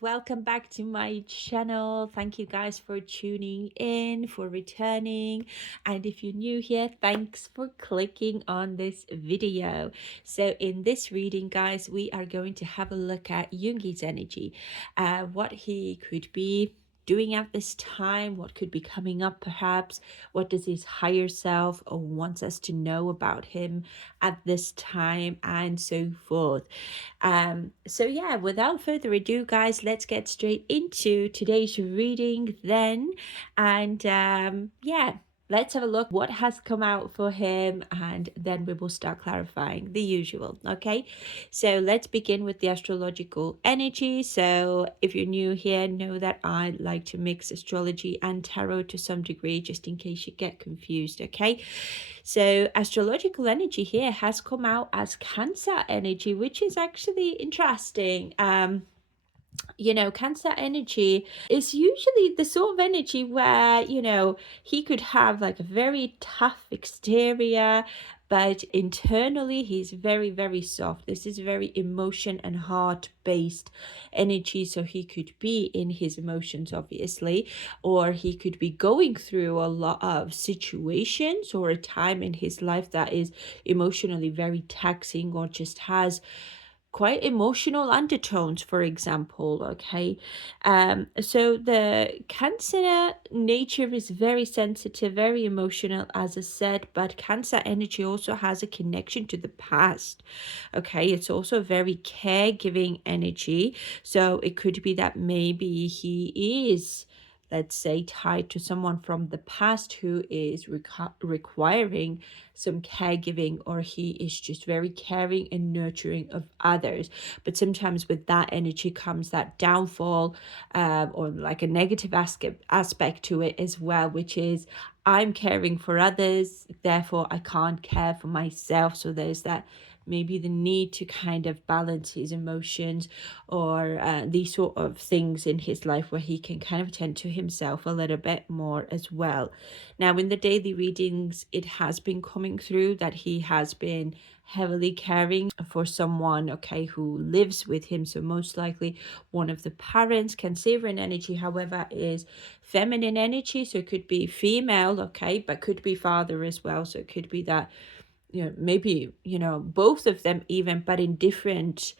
welcome back to my channel. Thank you guys for tuning in, for returning, and if you're new here, thanks for clicking on this video. So in this reading, guys, we are going to have a look at Jungi's energy, what he could be doing at this time, what could be coming up perhaps, what does his higher self wants us to know about him at this time, and so forth. So yeah, without further ado, guys, let's get straight into today's reading then. And yeah, let's have a look what has come out for him, and then we will start clarifying the usual. Okay, so let's begin with the astrological energy. So if you're new here, know that I like to mix astrology and tarot to some degree, just in case you get confused. Okay, so astrological energy here has come out as Cancer energy, which is actually interesting. Cancer energy is usually the sort of energy where, he could have like a very tough exterior, but internally he's very, very soft. This is very emotion and heart based energy. So he could be in his emotions, obviously, or he could be going through a lot of situations or a time in his life that is emotionally very taxing, or just has quite emotional undertones, for example. Okay, so the Cancer nature is very sensitive, very emotional, as I said, but Cancer energy also has a connection to the past. Okay, it's also very caregiving energy, so it could be that maybe he is, let's say, tied to someone from the past who is requiring some caregiving, or he is just very caring and nurturing of others. But sometimes with that energy comes that downfall, or like a negative aspect to it as well, which is I'm caring for others, therefore I can't care for myself. So there's that, maybe the need to kind of balance his emotions, or these sort of things in his life where he can kind of tend to himself a little bit more as well. Now, in the daily readings, it has been coming through that he has been heavily caring for someone, okay, who lives with him. So most likely one of the parents. Cancerian energy, however, is feminine energy, so it could be female, okay, but could be father as well. So it could be that, maybe, both of them even, but in different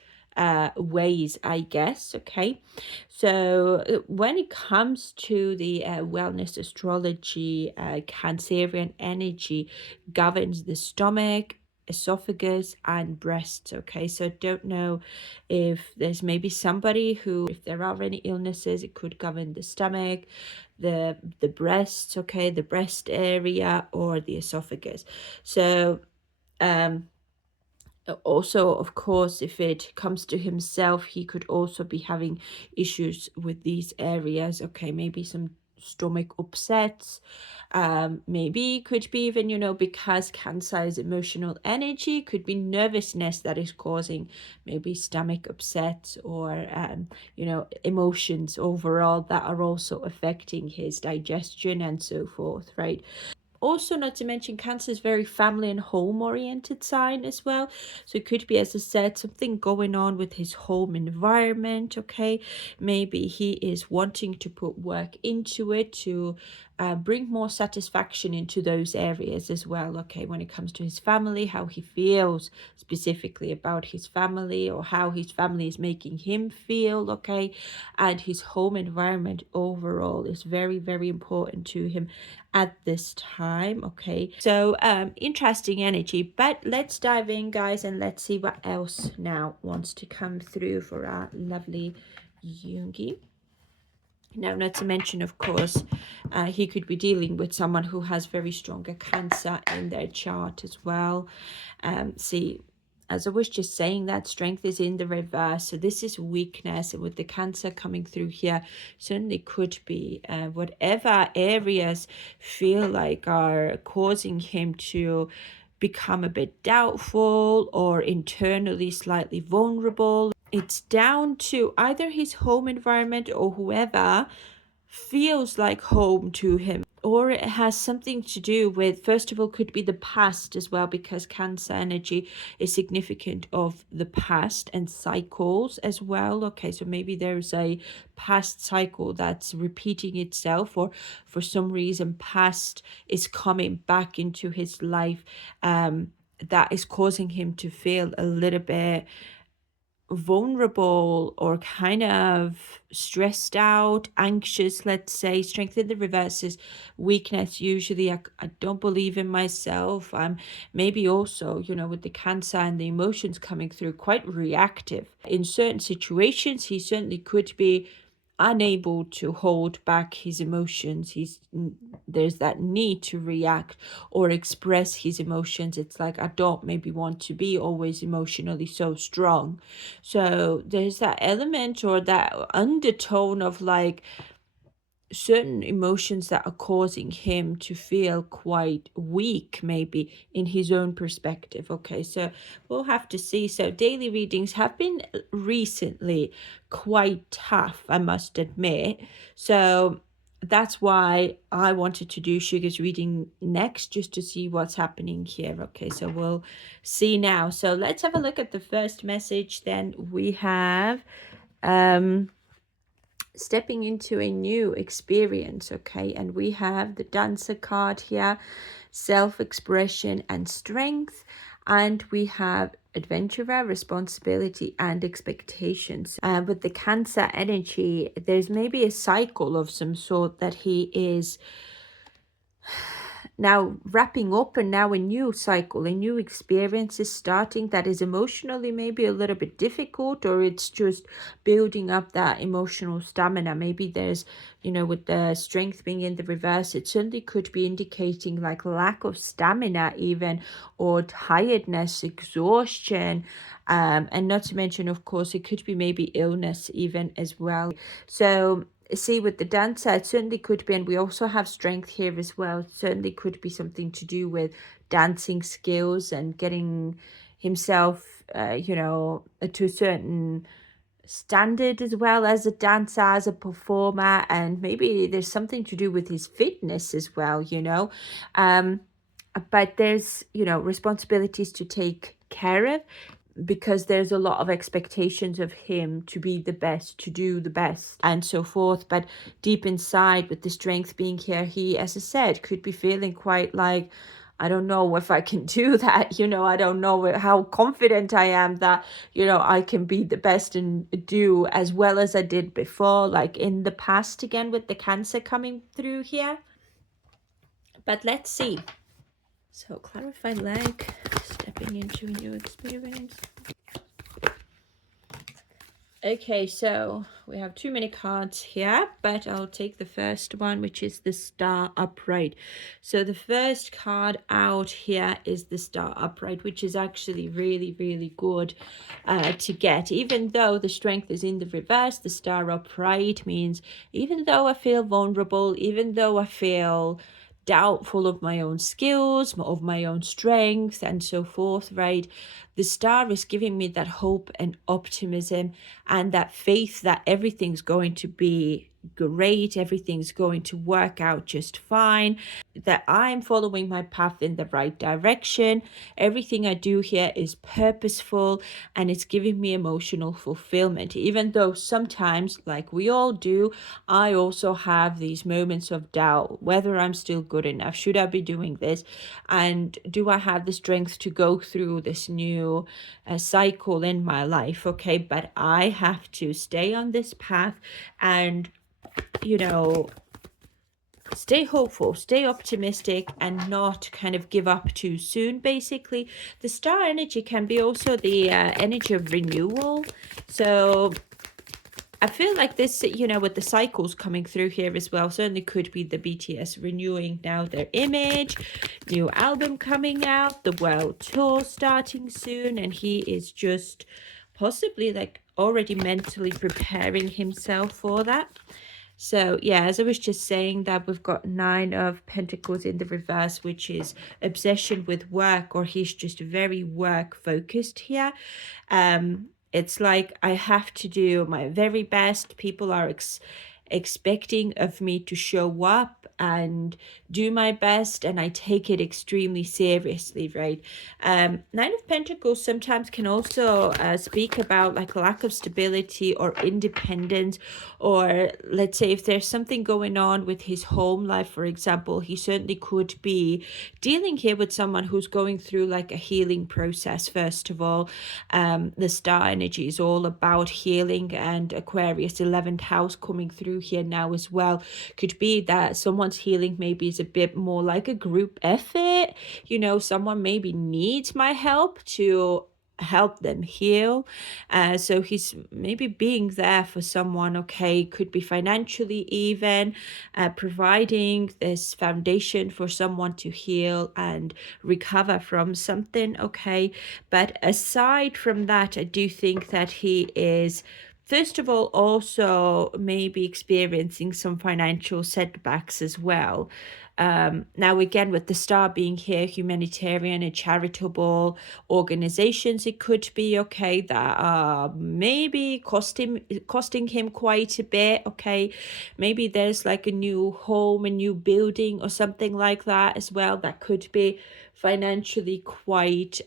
ways, I guess. Okay, so when it comes to the wellness astrology, Cancerian energy governs the stomach, esophagus, and breasts. Okay, so don't know if there's maybe somebody who, if there are any illnesses, it could govern the stomach, the breasts, okay, the breast area, or the esophagus. So also, of course, if it comes to himself, he could also be having issues with these areas. Okay, maybe some stomach upsets, maybe could be even, because Cancer is emotional energy, could be nervousness that is causing maybe stomach upsets, or emotions overall that are also affecting his digestion and so forth, right? Also, not to mention, Cancer is very family and home oriented sign as well. So it could be, as I said, something going on with his home environment. Okay, maybe he is wanting to put work into it to bring more satisfaction into those areas as well. Okay, when it comes to his family, how he feels specifically about his family, or how his family is making him feel. Okay, and his home environment overall is very, very important to him at this time. Okay, so interesting energy, but let's dive in, guys, and let's see what else now wants to come through for our lovely Jungi. Now, not to mention, of course, he could be dealing with someone who has very stronger Cancer in their chart as well. See, as I was just saying, that strength is in the reverse. So this is weakness. And with the Cancer coming through here, certainly could be whatever areas feel like are causing him to become a bit doubtful or internally slightly vulnerable. It's down to either his home environment or whoever feels like home to him. or it has something to do with, first of all, could be the past as well, because Cancer energy is significant of the past and cycles as well. Okay, so maybe there's a past cycle that's repeating itself, or for some reason past is coming back into his life, that is causing him to feel a little bit vulnerable or kind of stressed out, anxious, let's say. Strength in the reverse is weakness. Usually I don't believe in myself. I'm maybe also, with the Cancer and the emotions coming through, quite reactive in certain situations. He certainly could be unable to hold back his emotions. There's that need to react or express his emotions. It's like, I don't maybe want to be always emotionally so strong. So there's that element or that undertone of like certain emotions that are causing him to feel quite weak, maybe in his own perspective. Okay, so we'll have to see. So daily readings have been recently quite tough, I must admit. So that's why I wanted to do Sugar's reading next, just to see what's happening here. Okay, so we'll see now. So let's have a look at the first message. Then we have stepping into a new experience. Okay, and we have the Dancer card here, self-expression and strength, and we have adventurer, responsibility and expectations. With the Cancer energy, there's maybe a cycle of some sort that he is now wrapping up, and now a new cycle, a new experience is starting that is emotionally maybe a little bit difficult, or it's just building up that emotional stamina. Maybe there's, with the strength being in the reverse, it certainly could be indicating like lack of stamina even, or tiredness, exhaustion, and not to mention, of course, it could be maybe illness even as well. So see, with the Dancer, it certainly could be, and we also have strength here as well. It certainly could be something to do with dancing skills and getting himself, to a certain standard as well as a dancer, as a performer, and maybe there's something to do with his fitness as well, but there's, responsibilities to take care of, because there's a lot of expectations of him to be the best, to do the best, and so forth. But deep inside, with the strength being here, he, as I said, could be feeling quite like, I don't know if I can do that. I don't know how confident I am that, I can be the best and do as well as I did before, like in the past, again, with the Cancer coming through here. But let's see. So clarified leg, stepping into a new experience. Okay, so we have too many cards here, but I'll take the first one, which is the Star Upright. So the first card out here is the Star Upright, which is actually really, really good to get. Even though the strength is in the reverse, the Star Upright means even though I feel vulnerable, even though I feel doubtful of my own skills, of my own strength, and so forth, right? The star is giving me that hope and optimism and that faith that everything's going to be great, everything's going to work out just fine, that I'm following my path in the right direction. Everything I do here is purposeful and it's giving me emotional fulfillment. Even though sometimes, like we all do, I also have these moments of doubt, whether I'm still good enough, should I be doing this, and do I have the strength to go through this new cycle in my life. Okay, but I have to stay on this path and stay hopeful, stay optimistic, and not kind of give up too soon. Basically, the star energy can be also the energy of renewal. So I feel like this, with the cycles coming through here as well, certainly could be the BTS renewing now their image, new album coming out, the world tour starting soon, and he is just possibly like already mentally preparing himself for that. So yeah, as I was just saying, that we've got 9 of Pentacles in the reverse, which is obsession with work, or he's just very work focused here. It's like, I have to do my very best. People are expecting of me to show up and do my best, and I take it extremely seriously, right? Nine of Pentacles sometimes can also speak about like lack of stability or independence, or let's say if there's something going on with his home life, for example, he certainly could be dealing here with someone who's going through like a healing process. First of all, the star energy is all about healing, and Aquarius 11th house coming through here now as well. Could be that someone's healing maybe is a bit more like a group effort. Someone maybe needs my help to help them heal. So he's maybe being there for someone, okay? Could be financially even, providing this foundation for someone to heal and recover from something, okay? But aside from that, I do think that he is, first of all, also maybe experiencing some financial setbacks as well. Now, again, with the star being here, humanitarian and charitable organizations, it could be, okay, that are maybe costing him quite a bit, okay? Maybe there's like a new home, a new building or something like that as well. That could be financially quite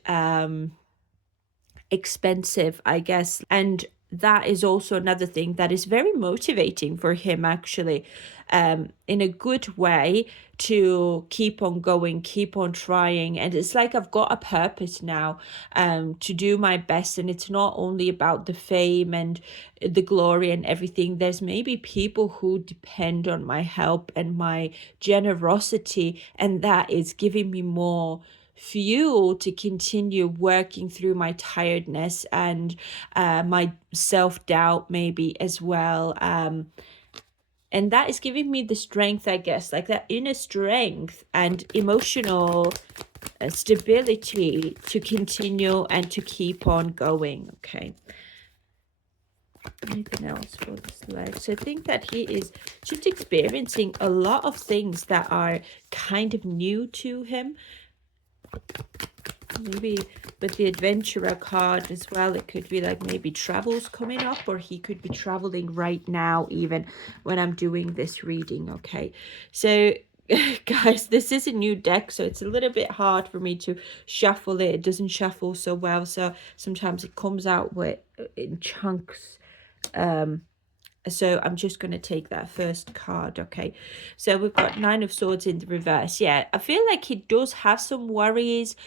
expensive, I guess. And that is also another thing that is very motivating for him, actually, in a good way, to keep on going, keep on trying. And it's like I've got a purpose now, to do my best. And it's not only about the fame and the glory and everything. There's maybe people who depend on my help and my generosity, and that is giving me more fuel to continue working through my tiredness and my self-doubt maybe as well. And that is giving me the strength, I guess, like that inner strength and emotional stability to continue and to keep on going, okay? Anything else for this leg? So I think that he is just experiencing a lot of things that are kind of new to him. Maybe with the adventurer card as well, it could be like maybe travels coming up, or he could be traveling right now even when I'm doing this reading, okay? So guys, this is a new deck, so it's a little bit hard for me to shuffle it. It doesn't shuffle so well, so sometimes it comes out in chunks. So I'm just going to take that first card, okay? So we've got Nine of Swords in the reverse. Yeah, I feel like he does have some worries,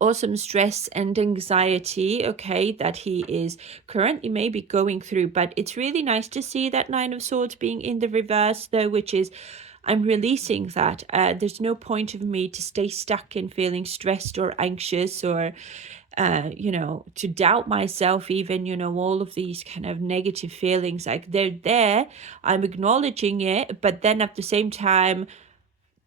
or some stress and anxiety, okay, that he is currently maybe going through. But it's really nice to see that Nine of Swords being in the reverse, though, which is, I'm releasing that. There's no point of me to stay stuck in feeling stressed or anxious, or to doubt myself even, all of these kind of negative feelings. Like, they're there, I'm acknowledging it, but then at the same time,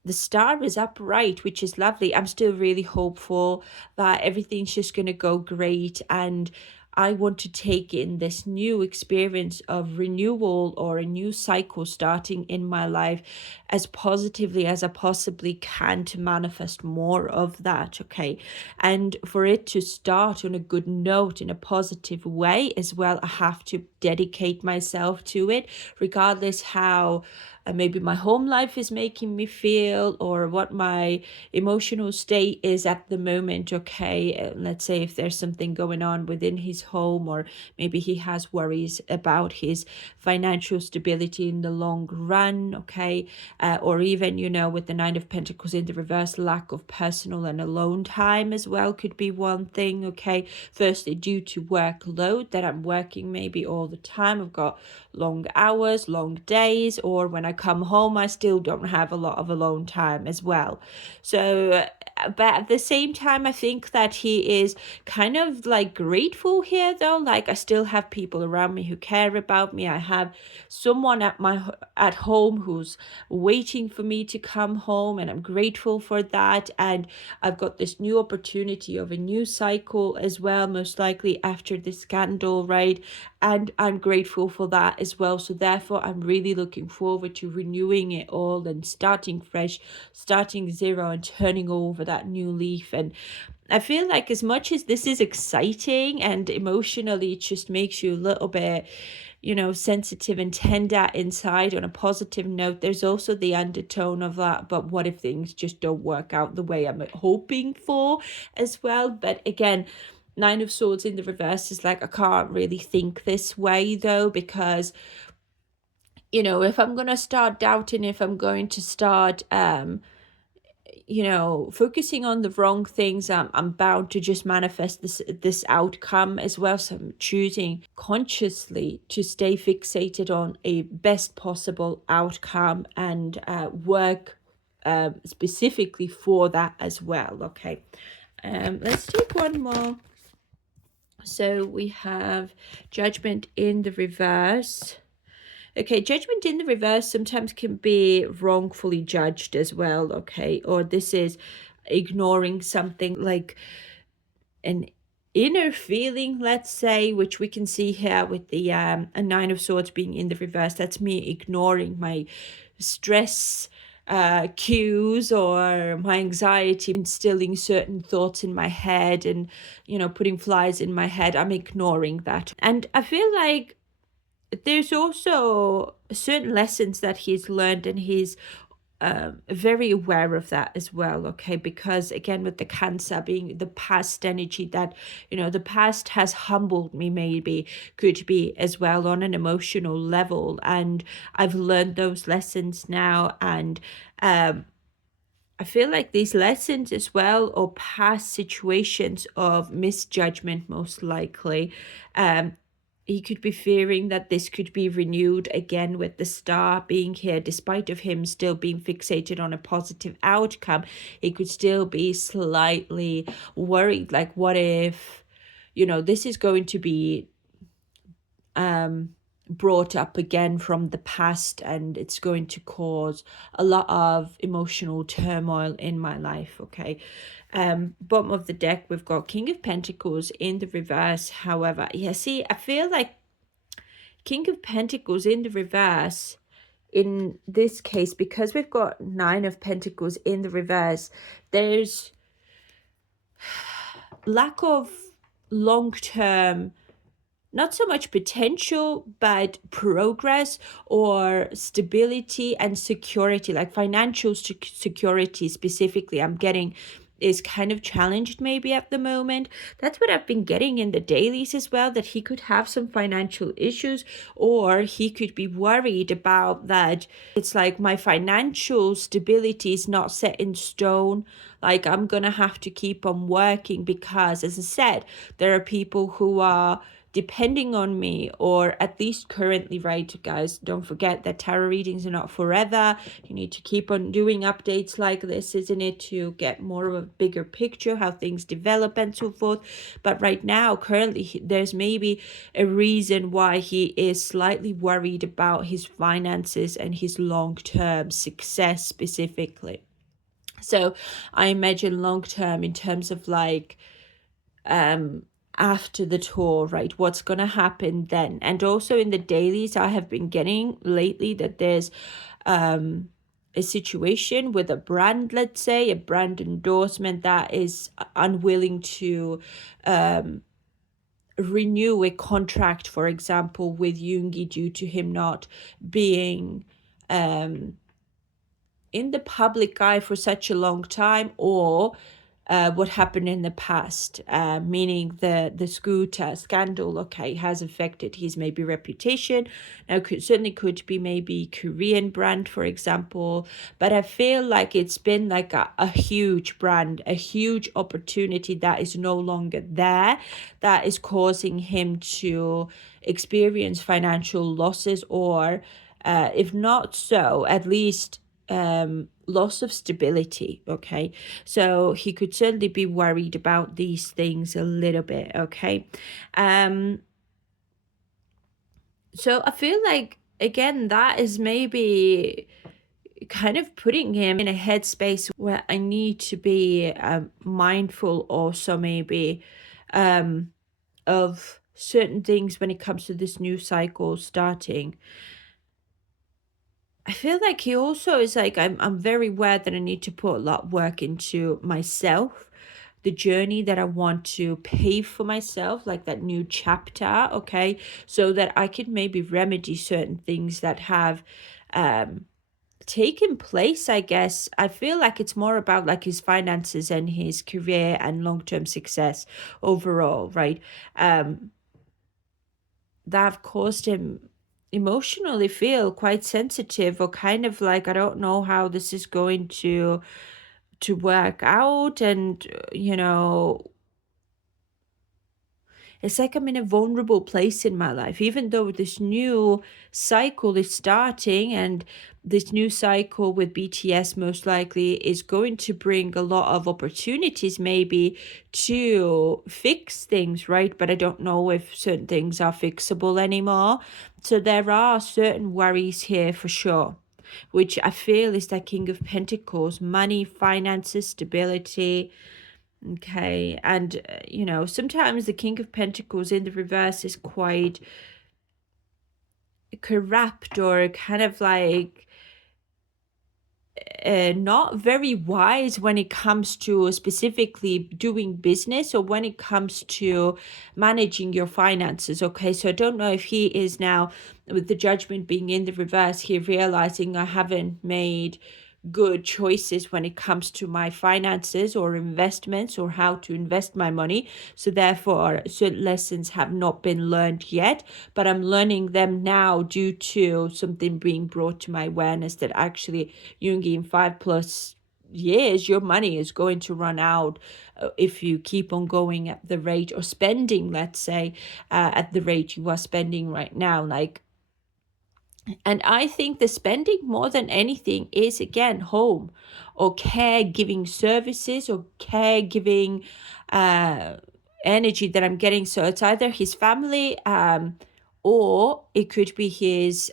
the star is upright, which is lovely. I'm still really hopeful that everything's just going to go great, and I want to take in this new experience of renewal or a new cycle starting in my life as positively as I possibly can, to manifest more of that, okay? And for it to start on a good note, in a positive way as well, I have to dedicate myself to it, regardless how maybe my home life is making me feel, or what my emotional state is at the moment, okay? Let's say if there's something going on within his home, or maybe he has worries about his financial stability in the long run, okay? Or even, with the Nine of Pentacles in the reverse, lack of personal and alone time as well could be one thing, okay? Firstly, due to workload, that I'm working maybe all the time. I've got long hours, long days, or when I come home, I still don't have a lot of alone time as well. So, but at the same time, I think that he is kind of like grateful here, though. Like, I still have people around me who care about me. I have someone at home who's waiting for me to come home, and I'm grateful for that. And I've got this new opportunity of a new cycle as well, most likely after the scandal, right? And I'm grateful for that as well. So therefore, I'm really looking forward to renewing it all and starting fresh, starting zero, and turning over that new leaf. And I feel like as much as this is exciting and emotionally, it just makes you a little bit sensitive and tender inside on a positive note. There's also the undertone of that, but what if things just don't work out the way I'm hoping for as well? But again, Nine of Swords in the reverse is like, I can't really think this way though, because if I'm going to start doubting, if I'm going to start focusing on the wrong things, I'm bound to just manifest this outcome as well. So I'm choosing consciously to stay fixated on a best possible outcome and work specifically for that as well. Okay, let's take one more. So we have Judgment in the reverse. Okay, judgment in the reverse sometimes can be wrongfully judged as well, okay? Or this is ignoring something like an inner feeling, let's say, which we can see here with the a Nine of Swords being in the reverse. That's me ignoring my stress cues or my anxiety, instilling certain thoughts in my head and, putting flies in my head. I'm ignoring that. And I feel like there's also certain lessons that he's learned, and he's very aware of that as well, okay? Because again, with the Cancer being the past energy, that the past has humbled me, maybe could be as well on an emotional level, and I've learned those lessons now. And I feel like these lessons as well, or past situations of misjudgment, most likely, he could be fearing that this could be renewed again with the Star being here. Despite of him still being fixated on a positive outcome, he could still be slightly worried, like, what if this is going to be brought up again from the past, and it's going to cause a lot of emotional turmoil in my life. Okay, bottom of the deck, we've got King of Pentacles in the reverse. However, see, I feel like King of Pentacles in the reverse in this case, because we've got Nine of Pentacles in the reverse, there's lack of long-term, not so much potential, but progress or stability and security, like financial security specifically, I'm getting is kind of challenged maybe at the moment. That's what I've been getting in the dailies as well, that he could have some financial issues, or he could be worried about that. It's like, my financial stability is not set in stone. Like, I'm gonna have to keep on working, because as I said, there are people who are depending on me, or at least currently, right, guys? Don't forget that tarot readings are not forever. You need to keep on doing updates like this, isn't it, to get more of a bigger picture, how things develop and so forth. But right now, currently, there's maybe a reason why he is slightly worried about his finances and his long-term success specifically. So I imagine long-term in terms of like after the tour, right, what's going to happen then. And also in the dailies, I have been getting lately that there's a situation with a brand, let's say a brand endorsement, that is unwilling to renew a contract, for example, with Yoongi, due to him not being in the public eye for such a long time, or what happened in the past, meaning the scooter scandal, okay, has affected his maybe reputation. Now, certainly could be maybe Korean brand, for example, but I feel like it's been like a huge brand, a huge opportunity that is no longer there, that is causing him to experience financial losses, or if not so, at least loss of stability. Okay, so he could certainly be worried about these things a little bit. Okay, so I feel like, again, that is maybe kind of putting him in a headspace where I need to be mindful also, maybe of certain things when it comes to this new cycle starting. I feel like he also is like, I'm very aware that I need to put a lot of work into myself, the journey that I want to pave for myself, like that new chapter, okay, so that I could maybe remedy certain things that have taken place, I guess. I feel like it's more about like his finances and his career and long-term success overall, right? That have caused him emotionally feel quite sensitive, or kind of like, I don't know how this is going to work out. And it's like I'm in a vulnerable place in my life, even though this new cycle is starting, and this new cycle with BTS most likely is going to bring a lot of opportunities, maybe to fix things, right? But I don't know if certain things are fixable anymore. So there are certain worries here for sure, which I feel is that King of Pentacles: money, finances, stability. Okay, and sometimes the King of Pentacles in the reverse is quite corrupt, or kind of like not very wise when it comes to specifically doing business, or when it comes to managing your finances. Okay, so I don't know if he is now, with the Judgment being in the reverse, he realizing I haven't made good choices when it comes to my finances or investments, or how to invest my money. So therefore certain lessons have not been learned yet, but I'm learning them now due to something being brought to my awareness, that actually, Jungi, in 5+ years your money is going to run out, if you keep on going at the rate, or spending, let's say, at the rate you are spending right now. Like, and I think the spending more than anything is, again, home, or caregiving services, or caregiving energy that I'm getting. So it's either his family, or it could be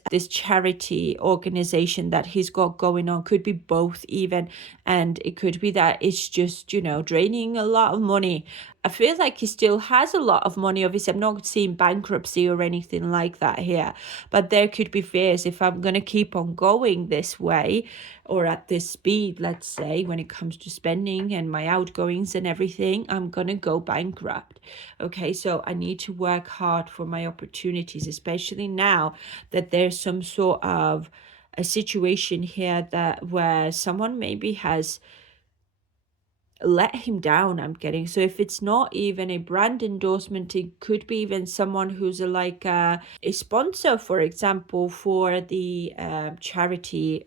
this charity organization that he's got going on. Could be both even. And it could be that it's just, draining a lot of money. I feel like he still has a lot of money. Obviously, I'm not seeing bankruptcy or anything like that here, but there could be fears, if I'm going to keep on going this way, or at this speed, let's say, when it comes to spending and my outgoings and everything, I'm going to go bankrupt. Okay, so I need to work hard for my opportunities, especially now that there's some sort of a situation here where someone maybe has let him down, I'm getting. So if it's not even a brand endorsement, it could be even someone who's a sponsor, for example, for the charity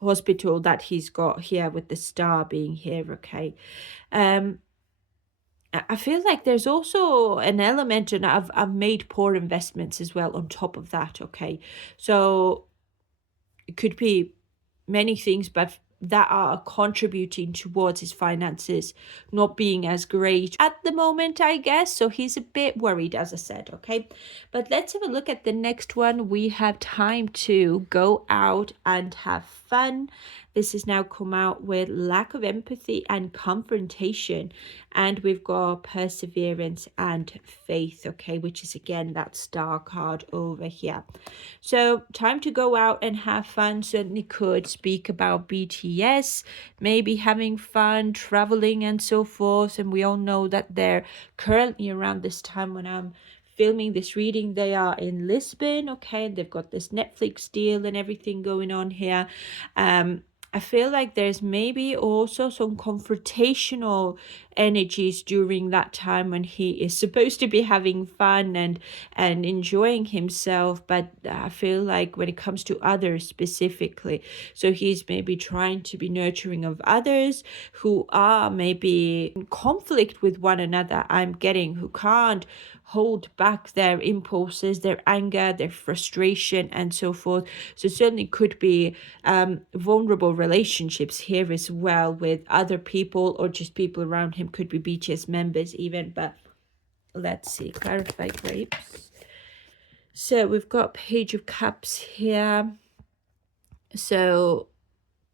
hospital that he's got here, with the star being here. Okay, I feel like there's also an element, and I've made poor investments as well on top of that. Okay, so it could be many things, but that are contributing towards his finances not being as great at the moment, I guess. So he's a bit worried, as I said. Okay, but let's have a look at the next one. We have time to go out and have fun. This has now come out with lack of empathy and confrontation, and we've got perseverance and faith. Okay, which is again that star card over here. So time to go out and have fun. Certainly could speak about BTS, maybe having fun, traveling and so forth. And we all know that they're currently, around this time when I'm filming this reading, they are in Lisbon. Okay, and they've got this Netflix deal and everything going on here. I feel like there's maybe also some confrontational energies during that time, when he is supposed to be having fun and enjoying himself. But I feel like when it comes to others specifically, so he's maybe trying to be nurturing of others who are maybe in conflict with one another, I'm getting, who can't hold back their impulses, their anger, their frustration and so forth. So certainly could be vulnerable relationships here as well, with other people, or just people around him. Could be BTS members even. But let's see, clarify grapes. So we've got Page of Cups here. So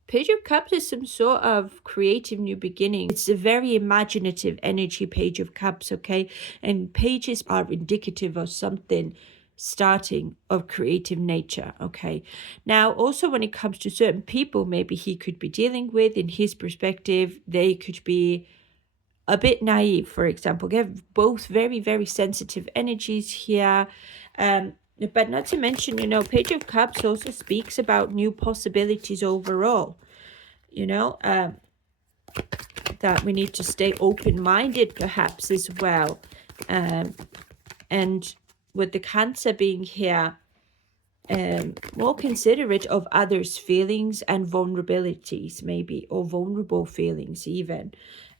Page of Cups is some sort of creative new beginning. It's a very imaginative energy, Page of Cups, okay? And pages are indicative of something starting of creative nature, okay? Now, also when it comes to certain people, maybe he could be dealing with, in his perspective, they could be a bit naive, for example. They have both very, very sensitive energies here. But not to mention, Page of Cups also speaks about new possibilities overall, that we need to stay open-minded perhaps as well. And with the Cancer being here, more considerate of others' feelings and vulnerabilities, maybe, or vulnerable feelings even,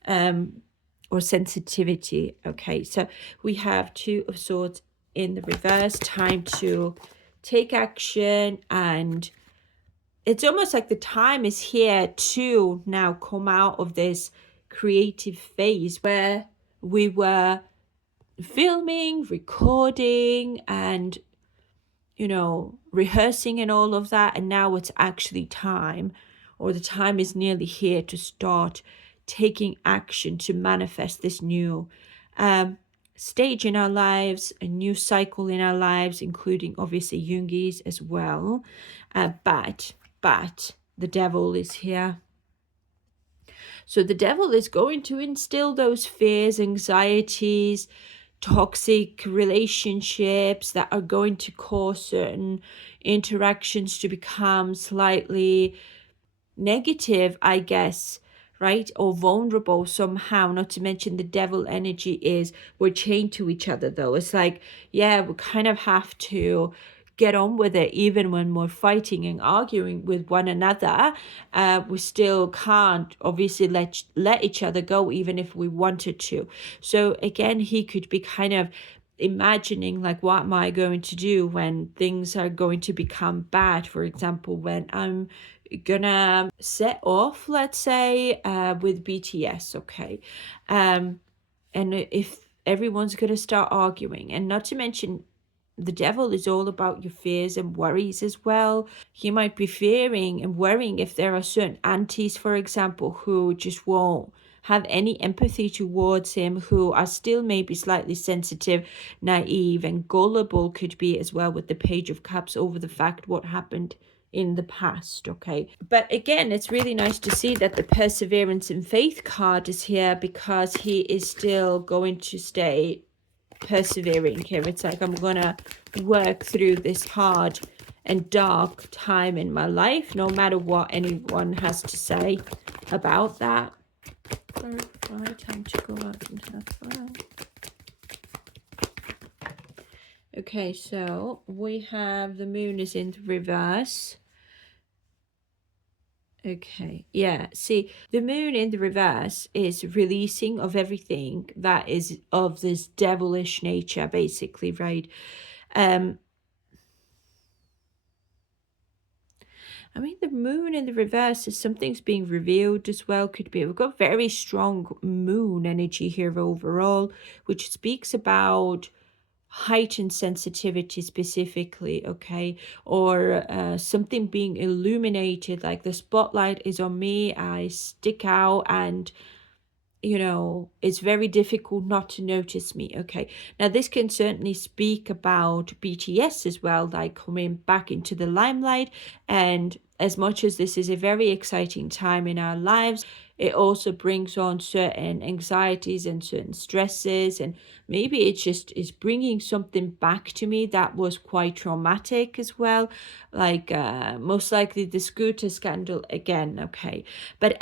or sensitivity. Okay, so we have Two of Swords in the reverse, time to take action, and it's almost like the time is here to now come out of this creative phase where we were filming, recording, and rehearsing and all of that, and now it's actually time, or the time is nearly here to start taking action to manifest this new stage in our lives, a new cycle in our lives, including obviously Jungi's as well. But the devil is here. So the devil is going to instill those fears, anxieties, toxic relationships that are going to cause certain interactions to become slightly negative, I guess, right? Or vulnerable somehow. Not to mention the devil energy is we're chained to each other, though. It's like, yeah, we kind of have to get on with it even when we're fighting and arguing with one another. We still can't obviously let each other go even if we wanted to. So again, he could be kind of imagining, like, what am I going to do when things are going to become bad? For example, when I'm gonna set off, let's say, with BTS, okay, and if everyone's gonna start arguing, and not to mention the devil is all about your fears and worries as well. You might be fearing and worrying if there are certain aunties, for example, who just won't have any empathy towards him, who are still maybe slightly sensitive, naive, and gullible, could be as well, with the Page of Cups, over the fact what happened in the past. Okay, but again, it's really nice to see that the Perseverance and Faith card is here, because he is still going to stay persevering here. It's like, I'm gonna work through this hard and dark time in my life, no matter what anyone has to say about that. Time to go out and have fun. Okay, so we have the moon is in the reverse. Okay, yeah, see, the moon in the reverse is releasing of everything that is of this devilish nature, basically, right? I mean, the moon in the reverse is something's being revealed as well, could be. We've got very strong moon energy here overall, which speaks about heightened sensitivity specifically, okay, or something being illuminated, like the spotlight is on me, I stick out, and it's very difficult not to notice me. Okay, now this can certainly speak about BTS as well, like coming back into the limelight. And as much as this is a very exciting time in our lives, it also brings on certain anxieties and certain stresses, and maybe it just is bringing something back to me that was quite traumatic as well, like most likely the scooter scandal again. Okay, but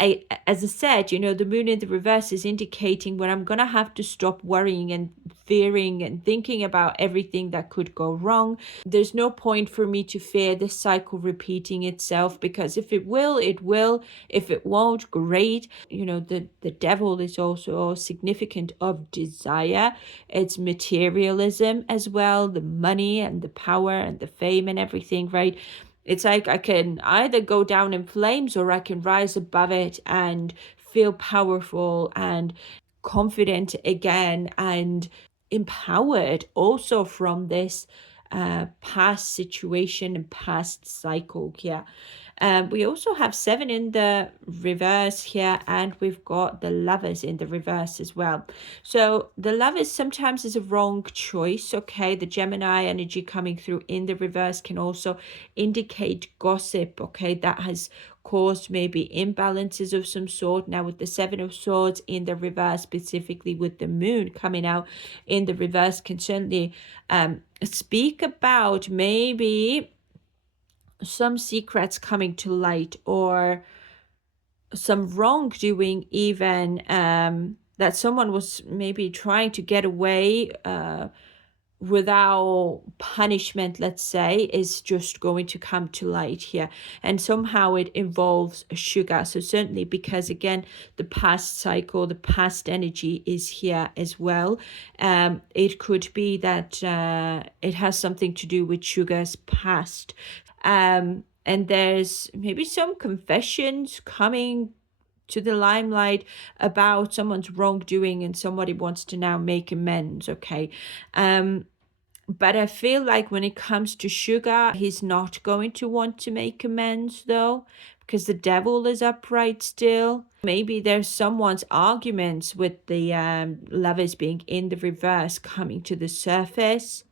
as I said, the moon in the reverse is indicating when I'm gonna have to stop worrying and fearing and thinking about everything that could go wrong. There's no point for me to fear this cycle repeating itself, because if it will, it will. If it won't, great. The devil is also significant of desire. It's materialism as well, the money and the power and the fame and everything, right? It's like I can either go down in flames, or I can rise above it and feel powerful and confident again, and empowered also from this past situation and past cycle here. We also have 7 in the reverse here, and we've got the Lovers in the reverse as well. So the Lovers sometimes is a wrong choice, okay? The Gemini energy coming through in the reverse can also indicate gossip, okay? That has caused maybe imbalances of some sort. Now with the Seven of Swords in the reverse, specifically with the moon coming out in the reverse, can certainly speak about maybe some secrets coming to light, or some wrongdoing even, that someone was maybe trying to get away without punishment, let's say, is just going to come to light here. And somehow it involves sugar. So certainly, because again, the past cycle, the past energy is here as well. It could be that it has something to do with sugar's past. And there's maybe some confessions coming to the limelight about someone's wrongdoing, and somebody wants to now make amends. Okay. But I feel like when it comes to sugar, he's not going to want to make amends though, because the devil is upright still. Maybe there's someone's arguments with the lovers being in the reverse coming to the surface,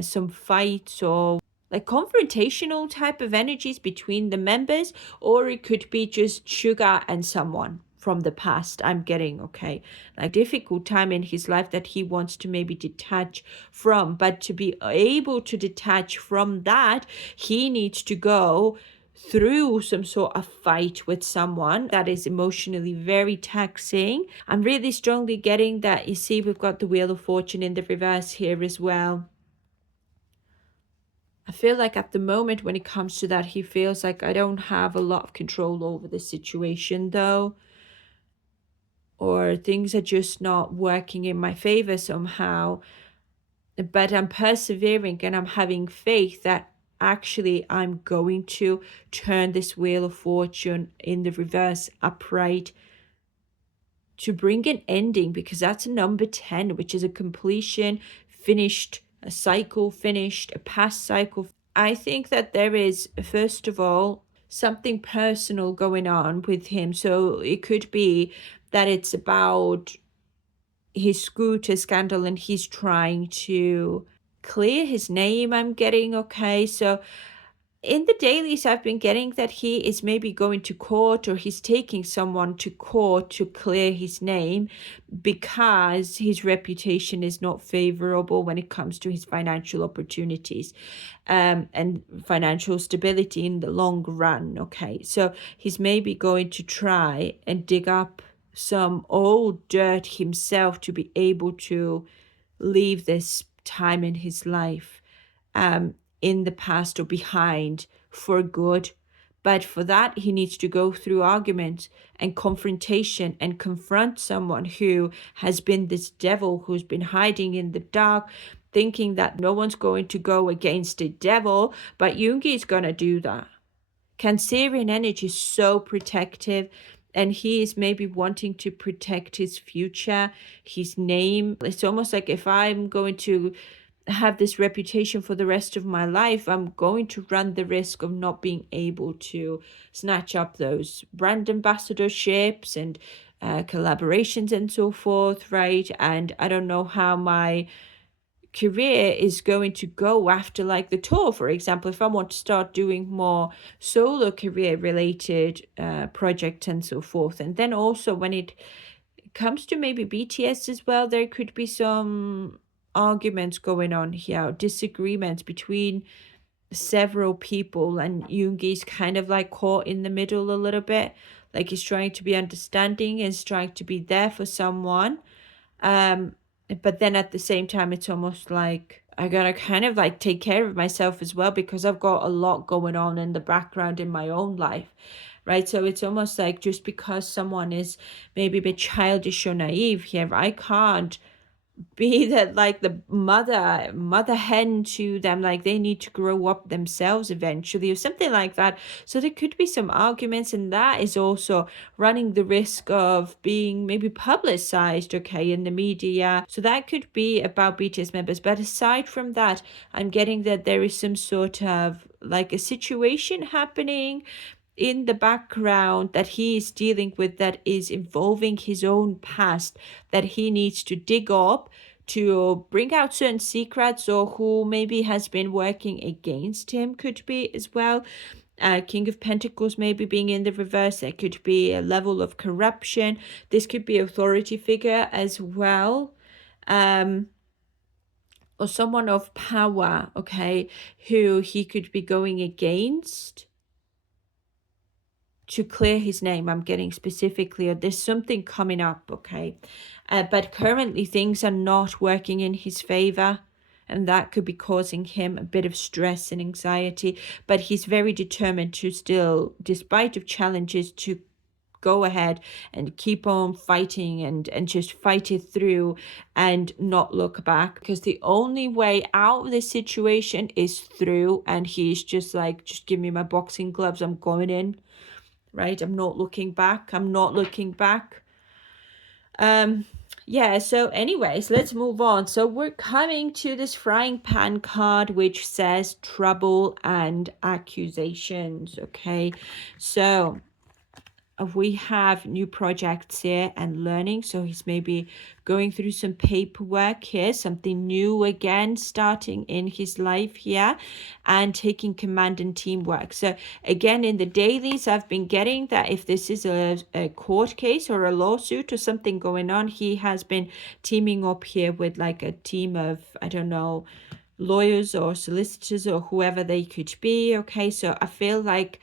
some fights or like confrontational type of energies between the members, or it could be just sugar and someone from the past, I'm getting. Okay, like difficult time in his life that he wants to maybe detach from, but to be able to detach from that, he needs to go through some sort of fight with someone that is emotionally very taxing. I'm really strongly getting that. You see, we've got the Wheel of Fortune in the reverse here as well. I feel like at the moment when it comes to that, he feels like I don't have a lot of control over the situation though, or things are just not working in my favor somehow. But I'm persevering and I'm having faith that actually I'm going to turn this Wheel of Fortune in the reverse upright to bring an ending, because that's a number 10, which is a completion, finished, a cycle finished, a past cycle. I think that there is, first of all, something personal going on with him. So it could be that it's about his scooter scandal and he's trying to clear his name, I'm getting. Okay, so in the dailies I've been getting that he is maybe going to court, or he's taking someone to court to clear his name, because his reputation is not favorable when it comes to his financial opportunities and financial stability in the long run. Okay, so he's maybe going to try and dig up some old dirt himself to be able to leave this time in his life in the past or behind for good. But for that, he needs to go through argument and confrontation and confront someone who has been this devil who's been hiding in the dark, thinking that no one's going to go against a devil, but Jungi is going to do that. Cancerian energy is so protective, and he is maybe wanting to protect his future, his name. It's almost like, if I'm going to have this reputation for the rest of my life, I'm going to run the risk of not being able to snatch up those brand ambassadorships and collaborations and so forth, right? And I don't know how my career is going to go after, like the tour, for example. If I want to start doing more solo career related projects and so forth. And then also when it comes to maybe BTS as well, there could be some arguments going on here, disagreements between several people, and Yoongi's kind of like caught in the middle a little bit. Like he's trying to be understanding, he's trying to be there for someone, but then at the same time it's almost like I gotta kind of like take care of myself as well, because I've got a lot going on in the background in my own life, right? So it's almost like, just because someone is maybe a bit childish or naive here, I can't be that like the mother hen to them, like they need to grow up themselves eventually or something like that. So there could be some arguments, and that is also running the risk of being maybe publicized, okay, in the media. So that could be about BTS members. But aside from that, I'm getting that there is some sort of like a situation happening in the background that he is dealing with, that is involving his own past, that he needs to dig up to bring out certain secrets, or who maybe has been working against him, could be as well. King of Pentacles maybe being in the reverse. There could be a level of corruption. This could be authority figure as well. Or someone of power, okay, who he could be going against to clear his name. I'm getting specifically, or there's something coming up, okay? But currently things are not working in his favor, and that could be causing him a bit of stress and anxiety. But he's very determined to still, despite of challenges, to go ahead and keep on fighting and just fight it through and not look back, because the only way out of this situation is through. And he's just like, just give me my boxing gloves, I'm going in, right? I'm not looking back. Yeah, so anyways, let's move on. So we're coming to this frying pan card, which says trouble and accusations, okay? So we have new projects here and learning. So he's maybe going through some paperwork here, something new again starting in his life here, and taking command and teamwork. So again, in the dailies, I've been getting that if this is a court case or a lawsuit or something going on, he has been teaming up here with like a team of, I don't know, lawyers or solicitors or whoever they could be. Okay, so I feel like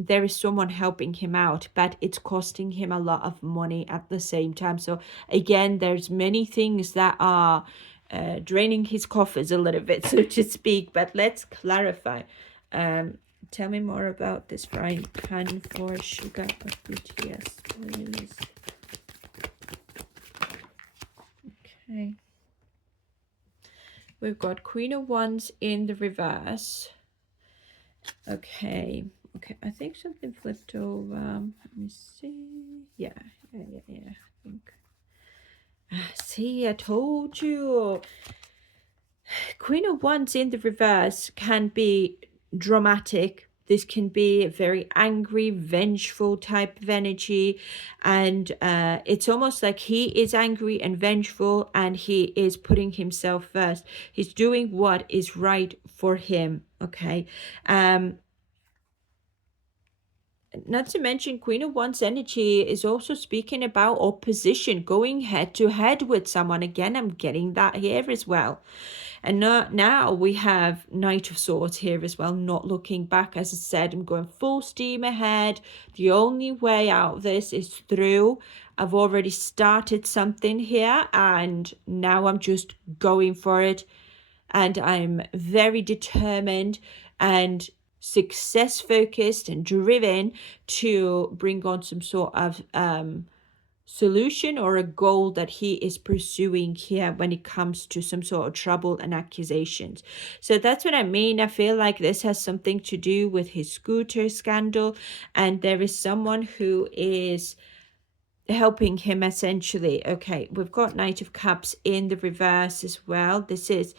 there is someone helping him out, but it's costing him a lot of money at the same time. So again, there's many things that are draining his coffers a little bit, so to speak. But let's clarify. Tell me more about this frying pan for sugar of BTS, please. Okay. We've got Queen of Wands in the reverse. Okay, I think something flipped over. Let me see. Yeah, I think. See, I told you. Queen of Wands in the reverse can be dramatic. This can be a very angry, vengeful type of energy. And it's almost like he is angry and vengeful, and he is putting himself first. He's doing what is right for him, okay? Not to mention, Queen of Wands energy is also speaking about opposition, going head to head with someone. Again, I'm getting that here as well. And now we have Knight of Swords here as well, not looking back. As I said, I'm going full steam ahead. The only way out of this is through. I've already started something here, and now I'm just going for it. And I'm very determined and success focused and driven to bring on some sort of solution or a goal that he is pursuing here when it comes to some sort of trouble and accusations. So that's what I mean. I feel like this has something to do with his scooter scandal, and there is someone who is helping him essentially. Okay, we've got Knight of Cups in the reverse as well. This is,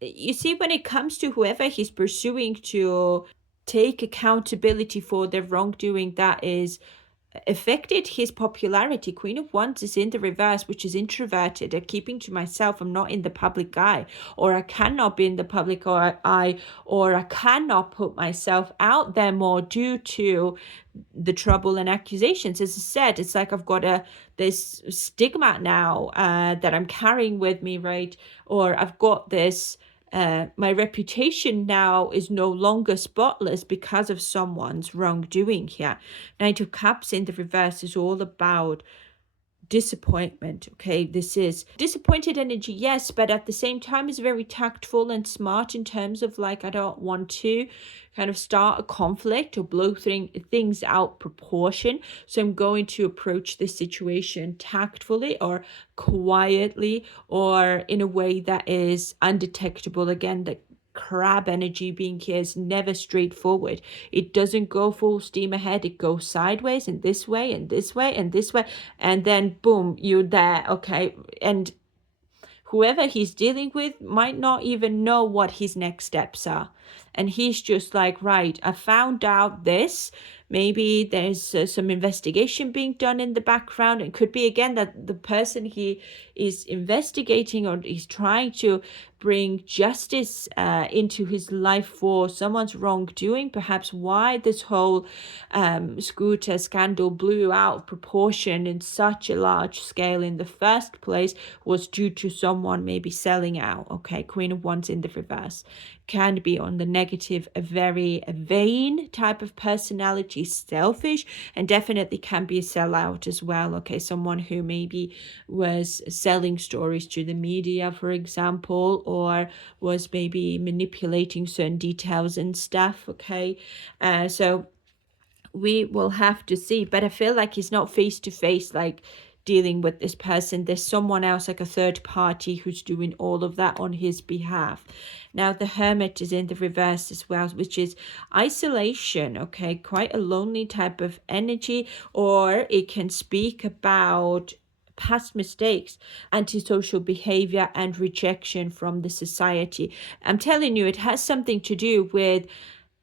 you see, when it comes to whoever he's pursuing to take accountability for the wrongdoing that is affected his popularity. Queen of Wands is in the reverse, which is introverted and keeping to myself. I'm not in the public eye, or I cannot be in the public eye, or I cannot put myself out there more due to the trouble and accusations. As I said, it's like I've got this stigma now that I'm carrying with me, right? Or I've got this my reputation now is no longer spotless because of someone's wrongdoing here. Knight of Cups in the reverse is all about disappointment. Okay, this is disappointed energy, yes, but at the same time is very tactful and smart in terms of like, I don't want to kind of start a conflict or blow things out proportion, so I'm going to approach this situation tactfully or quietly or in a way that is undetectable. Again, the crab energy being here is never straightforward. It doesn't go full steam ahead. It goes sideways and this way and this way and this way, and then boom, you're there. Okay, and whoever he's dealing with might not even know what his next steps are, and he's just like, right, I found out this. Maybe there's some investigation being done in the background. It could be again that the person he is investigating or he's trying to bring justice into his life for someone's wrongdoing. Perhaps why this whole scooter scandal blew out of proportion in such a large scale in the first place was due to someone maybe selling out. Okay, Queen of Wands in the reverse can be on the negative a very vain type of personality, selfish, and definitely can be a sellout as well. Okay, someone who maybe was selling stories to the media, for example, or was maybe manipulating certain details and stuff. Okay, so we will have to see, but I feel like he's not face to face, like dealing with this person. There's someone else, like a third party, who's doing all of that on his behalf. Now the Hermit is in the reverse as well, which is isolation. Okay, quite a lonely type of energy, or it can speak about past mistakes, antisocial behavior, and rejection from the society. I'm telling you, it has something to do with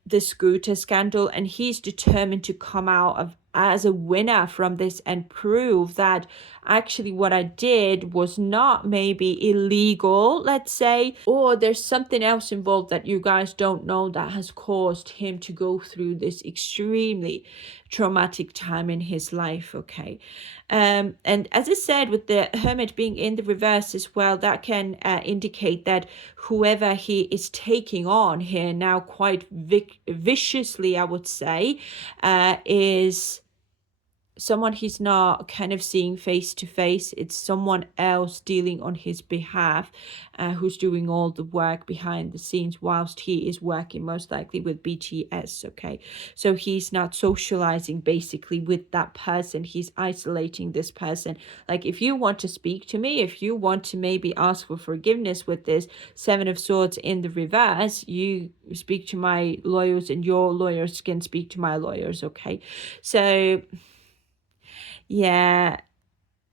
the scooter scandal, and he's determined to come out of as a winner from this and prove that actually what I did was not maybe illegal, let's say, or there's something else involved that you guys don't know that has caused him to go through this extremely traumatic time in his life. Okay, and as I said, with the Hermit being in the reverse as well, that can indicate that whoever he is taking on here now, quite viciously, I would say, is someone he's not kind of seeing face to face. It's someone else dealing on his behalf, who's doing all the work behind the scenes whilst he is working most likely with BTS. Okay, so he's not socializing basically with that person. He's isolating this person. Like, if you want to speak to me, if you want to maybe ask for forgiveness with this Seven of Swords in the reverse, you speak to my lawyers and your lawyers can speak to my lawyers. Okay, so yeah,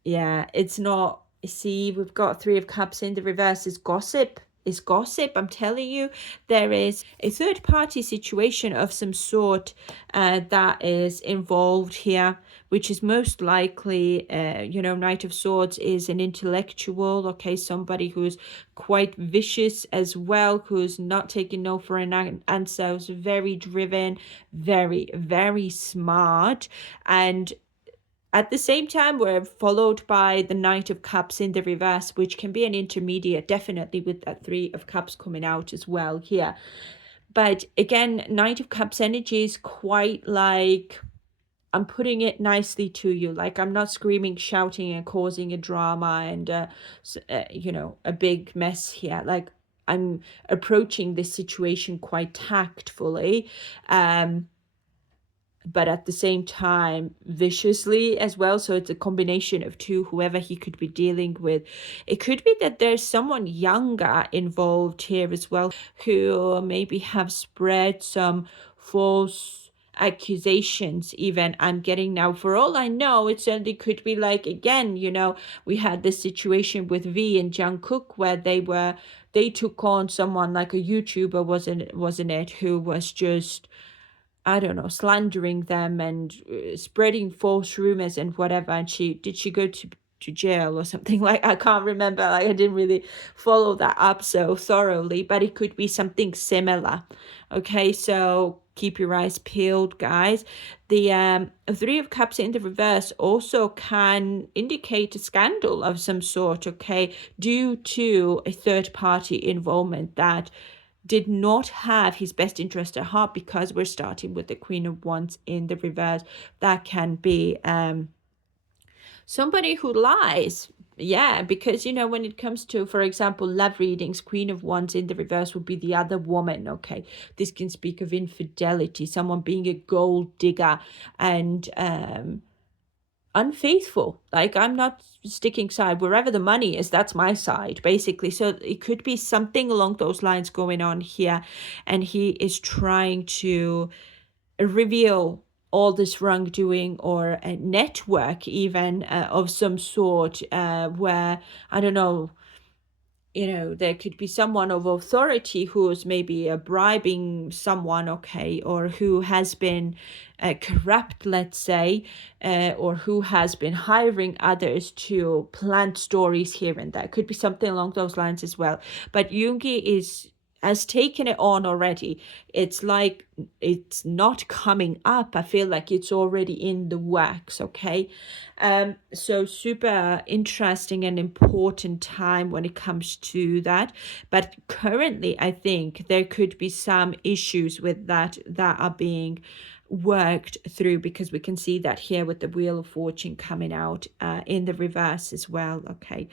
it's not. See, we've got Three of Cups in the reverse is gossip. Is gossip. I'm telling you, there is a third party situation of some sort that is involved here, which is most likely, Knight of Swords is an intellectual. Okay, somebody who's quite vicious as well, who's not taking no for an answer, who's very driven, very, very smart, and at the same time, we're followed by the Knight of Cups in the reverse, which can be an intermediate, definitely with that Three of Cups coming out as well here. But again, Knight of Cups energy is quite like, I'm putting it nicely to you. Like, I'm not screaming, shouting, and causing a drama and, a big mess here. Like, I'm approaching this situation quite tactfully. But at the same time viciously as well. So it's a combination of two, whoever he could be dealing with. It could be that there's someone younger involved here as well, who maybe have spread some false accusations even. I'm getting now, for all I know, it certainly could be like, again, we had this situation with V and Jungkook where they took on someone like a YouTuber, wasn't it, who was just, I don't know, slandering them and spreading false rumors and whatever. And she go to jail or something? Like, I can't remember. Like, I didn't really follow that up so thoroughly, but it could be something similar. Okay, so keep your eyes peeled, guys. The Three of Cups in the reverse also can indicate a scandal of some sort, okay, due to a third party involvement that did not have his best interest at heart, because we're starting with the Queen of Wands in the reverse. That can be somebody who lies. Yeah, because, when it comes to, for example, love readings, Queen of Wands in the reverse would be the other woman, okay? This can speak of infidelity, someone being a gold digger and unfaithful. Like, I'm not sticking side. Wherever the money is, that's my side, basically. So it could be something along those lines going on here, and he is trying to reveal all this wrongdoing, or a network even of some sort, where, I don't know, there could be someone of authority who's maybe bribing someone, okay, or who has been corrupt, let's say, or who has been hiring others to plant stories here and there. Could be something along those lines as well. But Jungi has taken it on already. It's like it's not coming up. I feel like it's already in the works, okay? So super interesting and important time when it comes to that. But currently, I think there could be some issues with that are being worked through, because we can see that here with the Wheel of Fortune coming out in the reverse as well, okay?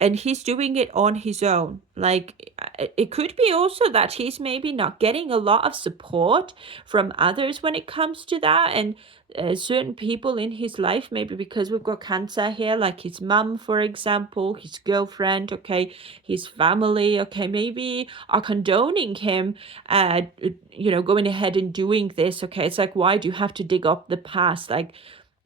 And he's doing it on his own. Like, it could be also that he's maybe not getting a lot of support from others when it comes to that, and certain people in his life, maybe because we've got Cancer here, like his mum, for example, his girlfriend, okay, his family, okay, maybe are condoning him going ahead and doing this, okay. It's like, why do you have to dig up the past? Like,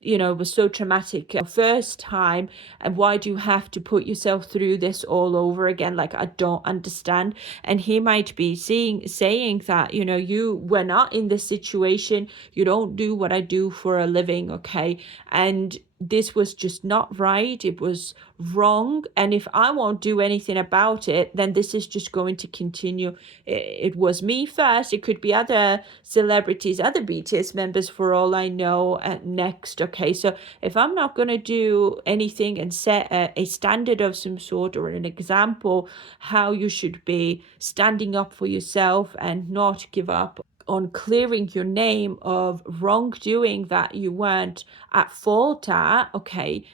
it was so traumatic first time, and why do you have to put yourself through this all over again? Like, I don't understand. And he might be saying that, you were not in this situation, you don't do what I do for a living, okay, and this was just not right, it was wrong, and if I won't do anything about it, then this is just going to continue. It was me first, it could be other celebrities, other BTS members, for all I know, next, okay. So if I'm not going to do anything and set a standard of some sort, or an example how you should be standing up for yourself and not give up on clearing your name of wrongdoing that you weren't at fault at, okay,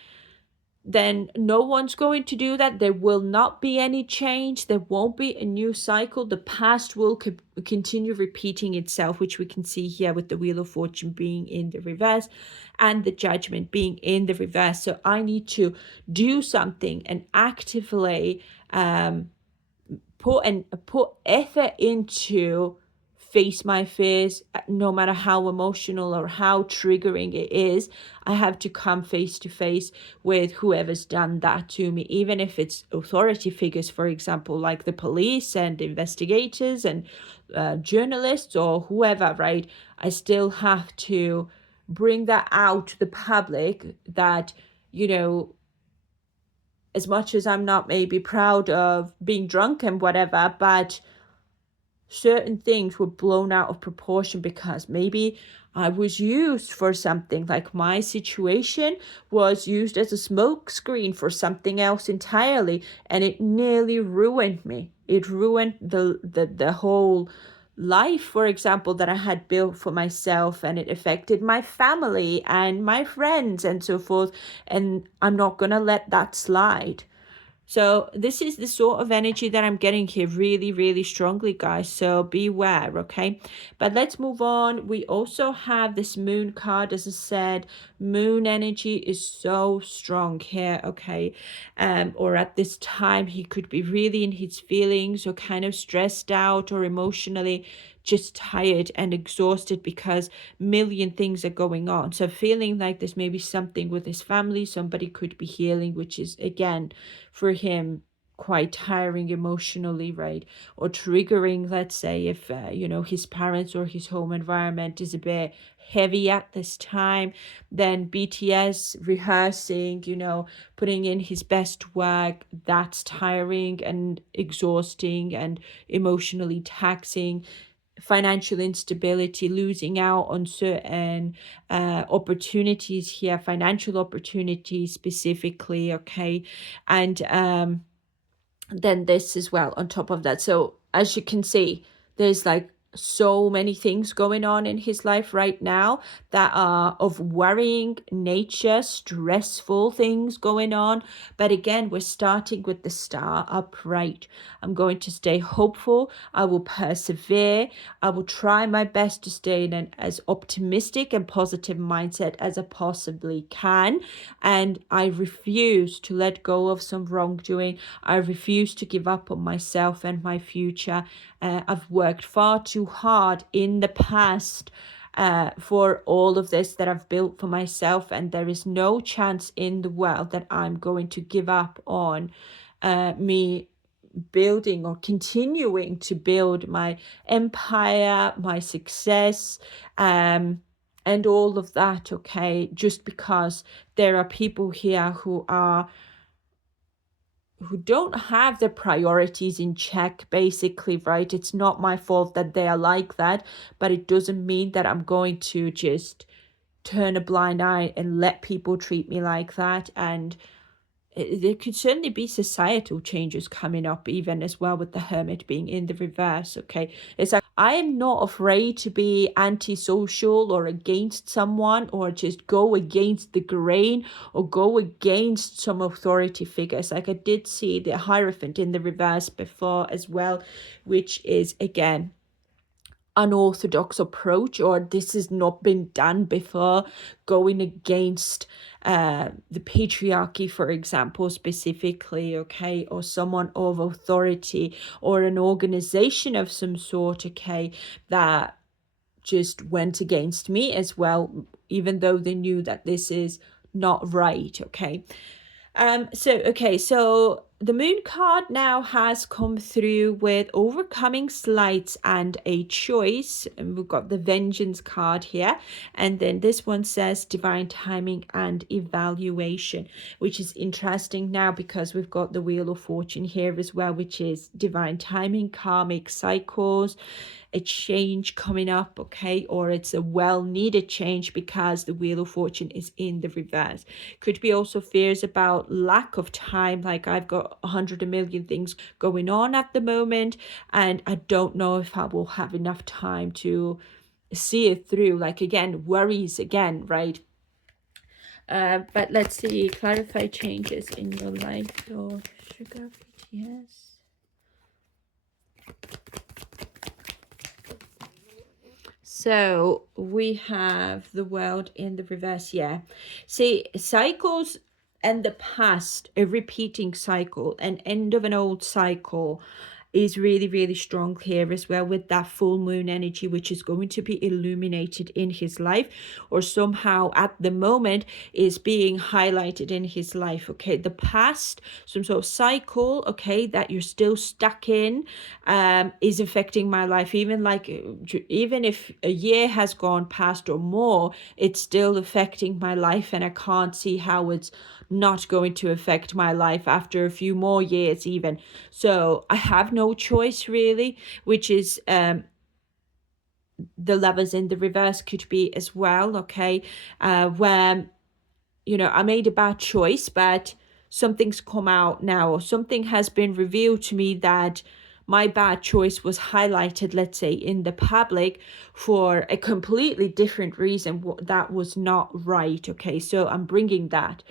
then no one's going to do that. There will not be any change. There won't be a new cycle. The past will continue repeating itself, which we can see here with the Wheel of Fortune being in the reverse and the Judgment being in the reverse. So I need to do something and actively put effort into face my fears, no matter how emotional or how triggering it is. I have to come face to face with whoever's done that to me, even if it's authority figures, for example, like the police and investigators and journalists or whoever, right? I still have to bring that out to the public that, as much as I'm not maybe proud of being drunk and whatever, but certain things were blown out of proportion because maybe I was used for something. Like, my situation was used as a smokescreen for something else entirely, and it nearly ruined me. It ruined the whole life, for example, that I had built for myself, and it affected my family and my friends and so forth, and I'm not gonna let that slide. So this is the sort of energy that I'm getting here really, really strongly, guys. So beware, okay? But let's move on. We also have this Moon card. As I said, Moon energy is so strong here, okay? Or at this time, he could be really in his feelings, or kind of stressed out, or emotionally just tired and exhausted because million things are going on. So feeling like there's maybe something with his family, somebody could be healing, which is, again, for him, quite tiring emotionally, right? Or triggering, let's say, if his parents or his home environment is a bit heavy at this time, then BTS rehearsing, putting in his best work, that's tiring and exhausting and emotionally taxing. Financial instability, losing out on certain opportunities here, financial opportunities specifically, okay? And then this as well on top of that. So as you can see, there's like so many things going on in his life right now that are of worrying nature, stressful things going on. But again, we're starting with the star upright. I'm going to stay hopeful. I will persevere. I will try my best to stay in an as optimistic and positive mindset as I possibly can. And I refuse to let go of some wrongdoing. I refuse to give up on myself and my future. I've worked far too hard in the past for all of this that I've built for myself, and there is no chance in the world that I'm going to give up on me building or continuing to build my empire, my success, and all of that, okay? Just because there are people here who don't have their priorities in check, basically, right? It's not my fault that they are like that, but it doesn't mean that I'm going to just turn a blind eye and let people treat me like that. And there could certainly be societal changes coming up even as well, with the Hermit being in the reverse, okay? It's like, I am not afraid to be antisocial or against someone, or just go against the grain, or go against some authority figures. Like, I did see the Hierophant in the reverse before as well, which is, again, unorthodox approach, or this has not been done before, going against the patriarchy, for example, specifically, okay, or someone of authority, or an organization of some sort, okay, that just went against me as well, even though they knew that this is not right, okay? So the moon card now has come through with overcoming slights and a choice. And we've got the vengeance card here. And then this one says divine timing and evaluation, which is interesting now because we've got the Wheel of Fortune here as well, which is divine timing, karmic cycles, a change coming up, okay, or it's a well-needed change because the Wheel of Fortune is in the reverse. Could be also fears about lack of time, like I've got 100 million things going on at the moment and I don't know if I will have enough time to see it through. Like, again, worries again, right? But let's see, clarify changes in your life or sugar, yes. So we have the World in the reverse. Yeah. See, cycles and the past, a repeating cycle, an end of an old cycle is really, really strong here as well, with that full moon energy, which is going to be illuminated in his life, or somehow at the moment is being highlighted in his life, okay? The past, some sort of cycle, okay, that you're still stuck in, is affecting my life. Even if a year has gone past or more, it's still affecting my life, and I can't see how it's not going to affect my life after a few more years even. So I have no choice really, which is the Lovers in the reverse could be as well, okay, where I made a bad choice, but something's come out now, or something has been revealed to me that my bad choice was highlighted, let's say, in the public for a completely different reason that was not right, okay? So I'm bringing that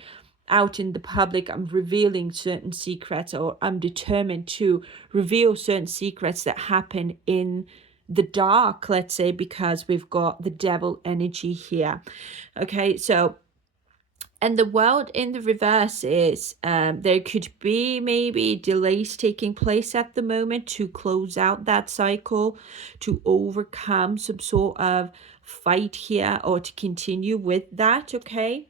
out in the public. I'm revealing certain secrets, or I'm determined to reveal certain secrets that happen in the dark, let's say, because we've got the devil energy here, okay? So, and the World in the reverse is there could be maybe delays taking place at the moment to close out that cycle, to overcome some sort of fight here, or to continue with that, okay?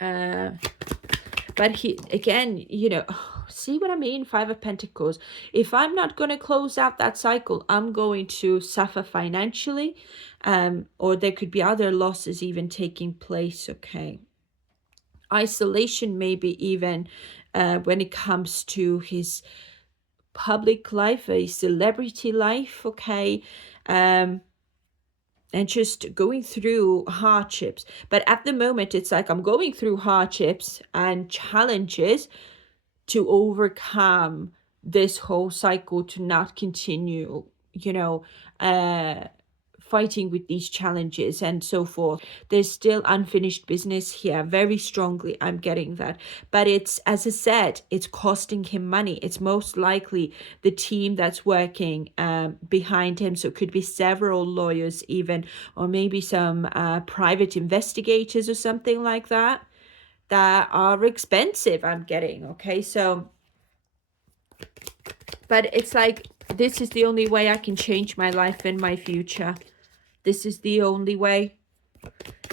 But he, again, see what I mean? Five of Pentacles. If I'm not going to close out that cycle, I'm going to suffer financially, or there could be other losses even taking place, okay? Isolation, maybe even when it comes to his public life, a celebrity life, okay? And just going through hardships. But at the moment, it's like I'm going through hardships and challenges to overcome this whole cycle, to not continue, fighting with these challenges and so forth. There's still unfinished business here, very strongly. I'm getting that. But it's, as I said, it's costing him money. It's most likely the team that's working behind him. So it could be several lawyers even, or maybe some private investigators or something like that are expensive, I'm getting, okay? So, but it's like, this is the only way I can change my life and my future. This is the only way.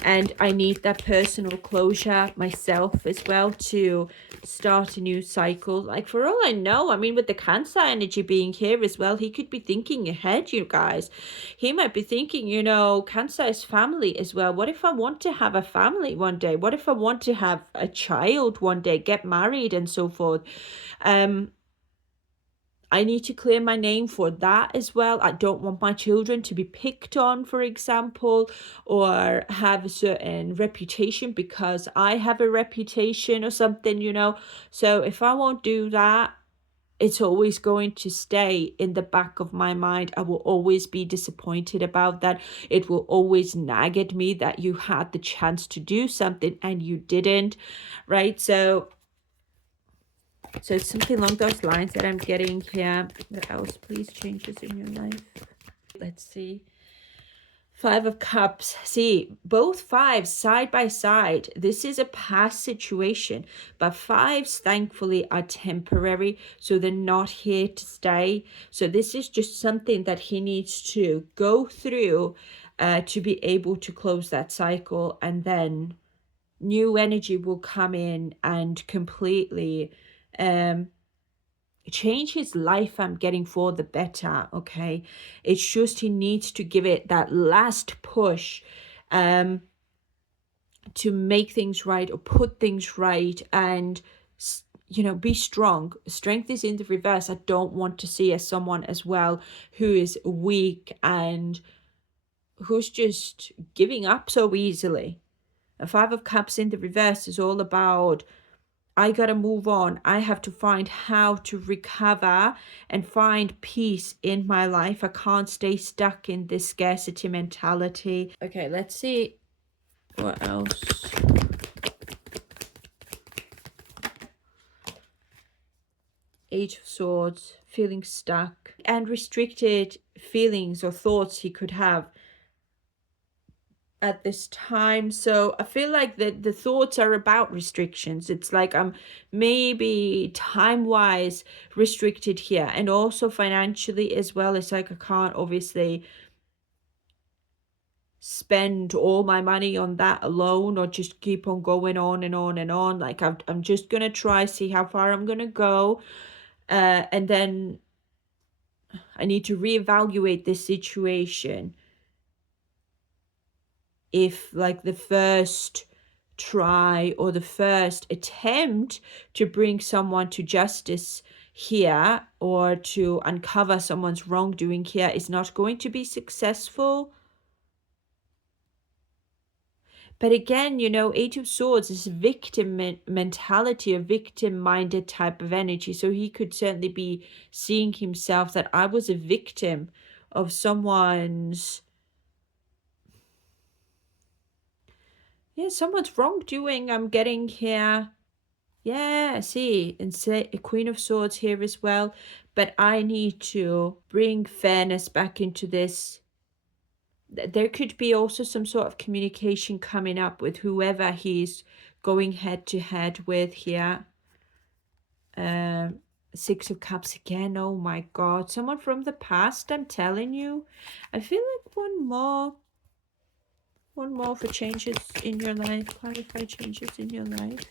And I need that personal closure myself as well to start a new cycle. Like, for all I know, I mean, with the Cancer energy being here as well, he could be thinking ahead, you guys. He might be thinking, you know, Cancer is family as well. What if I want to have a family one day? What if I want to have a child one day, get married and so forth? I need to clear my name for that as well. I don't want my children to be picked on, for example, or have a certain reputation because I have a reputation or something, you know. So if I won't do that, it's always going to stay in the back of my mind. I will always be disappointed about that. It will always nag at me that you had the chance to do something and you didn't, right? So it's something along those lines that I'm getting here. What else, please, changes in your life? Let's see. 5 of Cups. See, both fives side by side. This is a past situation, but fives, thankfully, are temporary, so they're not here to stay. So this is just something that he needs to go through to be able to close that cycle, and then new energy will come in and completely change his life. I'm getting for the better. Okay, it's just he needs to give it that last push to make things right or put things right, and you know, be strong. Strength is in the reverse. I don't want to see as someone as well who is weak and who's just giving up so easily. A 5 of Cups in the reverse is all about, I got to move on. I have to find how to recover and find peace in my life. I can't stay stuck in this scarcity mentality. Okay, let's see what else. Eight of Swords, feeling stuck and restricted feelings or thoughts he could have at this time. So I feel like the thoughts are about restrictions. It's like I'm maybe time-wise restricted here, and also financially as well. It's like I can't obviously spend all my money on that alone, or just keep on going on and on and on. Like I'm just gonna try, see how far I'm gonna go, and then I need to reevaluate this situation. If like the first try or the first attempt to bring someone to justice here or to uncover someone's wrongdoing here is not going to be successful. But again, you know, Eight of Swords is victim mentality, a victim-minded type of energy. So he could certainly be seeing himself that I was a victim of someone's wrongdoing. I'm getting here. Yeah, I see. And say a Queen of Swords here as well. But I need to bring fairness back into this. There could be also some sort of communication coming up with whoever he's going head to head with here. 6 of Cups again. Oh my God. Someone from the past, I'm telling you. I feel like one more for changes in your life. Clarify changes in your life.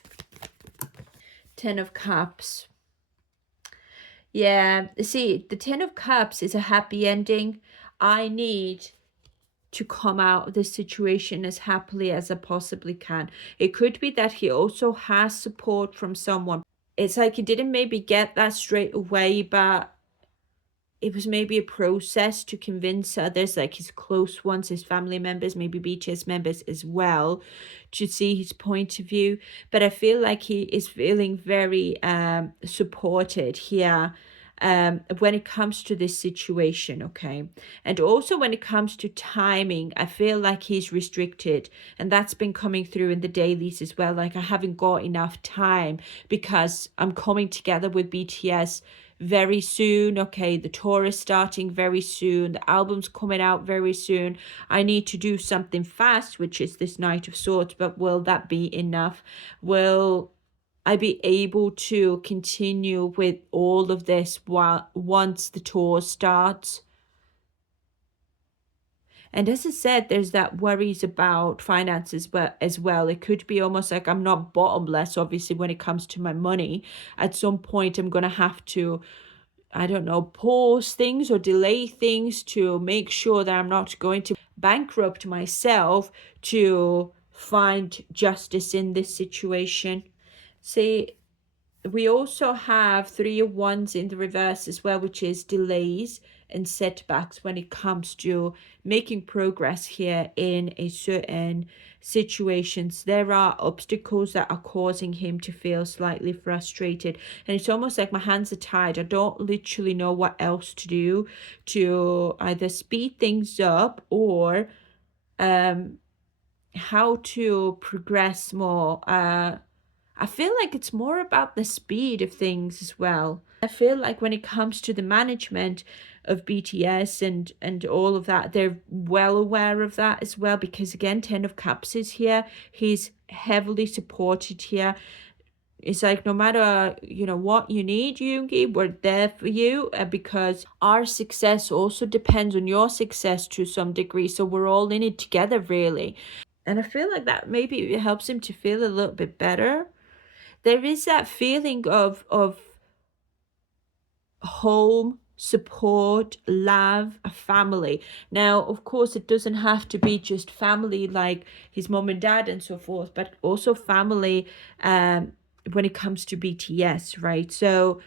10 of Cups. Yeah, see, the 10 of Cups is a happy ending. I need to come out of this situation as happily as I possibly can. It could be that he also has support from someone. It's like he didn't maybe get that straight away, but it was maybe a process to convince others, like his close ones, his family members, maybe BTS members as well, to see his point of view. But I feel like he is feeling very supported here when it comes to this situation, okay? And also when it comes to timing, I feel like he's restricted, and that's been coming through in the dailies as well. Like I haven't got enough time because I'm coming together with BTS very soon. Okay, the tour is starting very soon, the album's coming out very soon. I need to do something fast, which is this Knight of Swords, but will that be enough? Will I be able to continue with all of this once the tour starts? And as I said, there's that worries about finances but as well. It could be almost like I'm not bottomless, obviously, when it comes to my money. At some point, I'm going to have to, I don't know, pause things or delay things to make sure that I'm not going to bankrupt myself to find justice in this situation. See, we also have 3 of Wands in the reverse as well, which is delays and setbacks when it comes to making progress here in a certain situations. There are obstacles that are causing him to feel slightly frustrated, and it's almost like my hands are tied. I don't literally know what else to do to either speed things up or how to progress more. I feel like it's more about the speed of things as well. I feel like when it comes to the management of BTS and all of that, they're well aware of that as well, because again, 10 of Cups is here. He's heavily supported here. It's like, no matter, what you need, Yoongi, we're there for you, because our success also depends on your success to some degree. So we're all in it together, really. And I feel like that maybe it helps him to feel a little bit better. There is that feeling of home, support, love, a family. Now, of course, it doesn't have to be just family like his mom and dad and so forth, but also family when it comes to BTS, right? So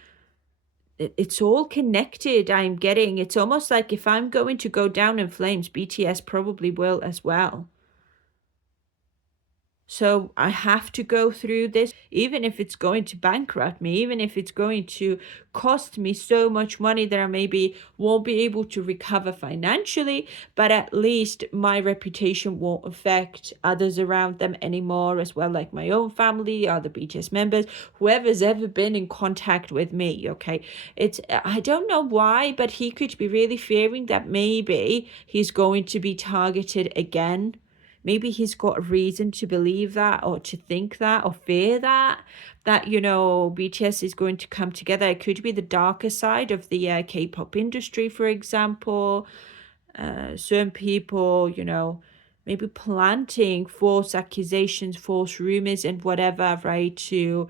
it's all connected. I'm getting, it's almost like if I'm going to go down in flames, BTS probably will as well. So I have to go through this, even if it's going to bankrupt me, even if it's going to cost me so much money that I maybe won't be able to recover financially, but at least my reputation won't affect others around them anymore as well, like my own family, other BTS members, whoever's ever been in contact with me, okay? I don't know why, but he could be really fearing that maybe he's going to be targeted again. Maybe he's got a reason to believe that or to think that or fear that BTS is going to come together. It could be the darker side of the K-pop industry, for example. Certain people, maybe planting false accusations, false rumors and whatever, right, to,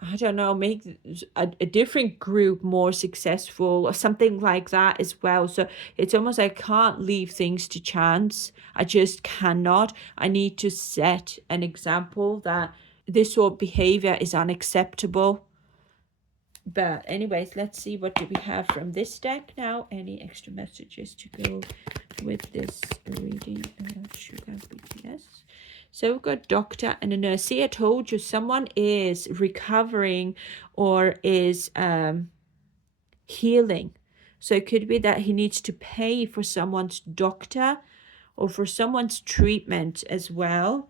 I don't know, make a different group more successful or something like that as well. So it's almost like I can't leave things to chance. I just cannot. I need to set an example that this sort of behavior is unacceptable. But anyways, let's see, what do we have from this deck now? Any extra messages to go with this reading? Sugar BTS. So we've got doctor and a nurse. See, I told you someone is recovering or is healing. So it could be that he needs to pay for someone's doctor or for someone's treatment as well.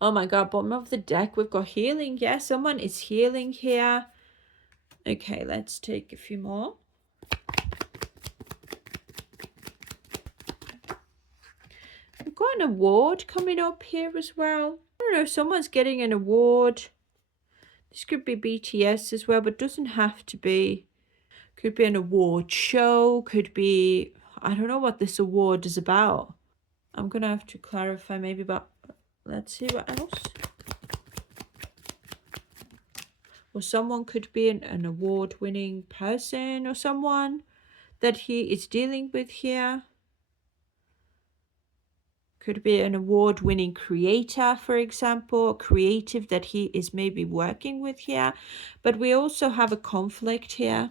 Oh my God, bottom of the deck, we've got healing. Yeah, someone is healing here. Okay, let's take a few more. We've got an award coming up here as well. I don't know, someone's getting an award. This could be BTS as well, but doesn't have to be. Could be an award show, could be, I don't know what this award is about. I'm going to have to clarify maybe, but let's see what else. Or someone could be an award-winning person or someone that he is dealing with here. Could be an award-winning creator, for example, a creative that he is maybe working with here. But we also have a conflict here.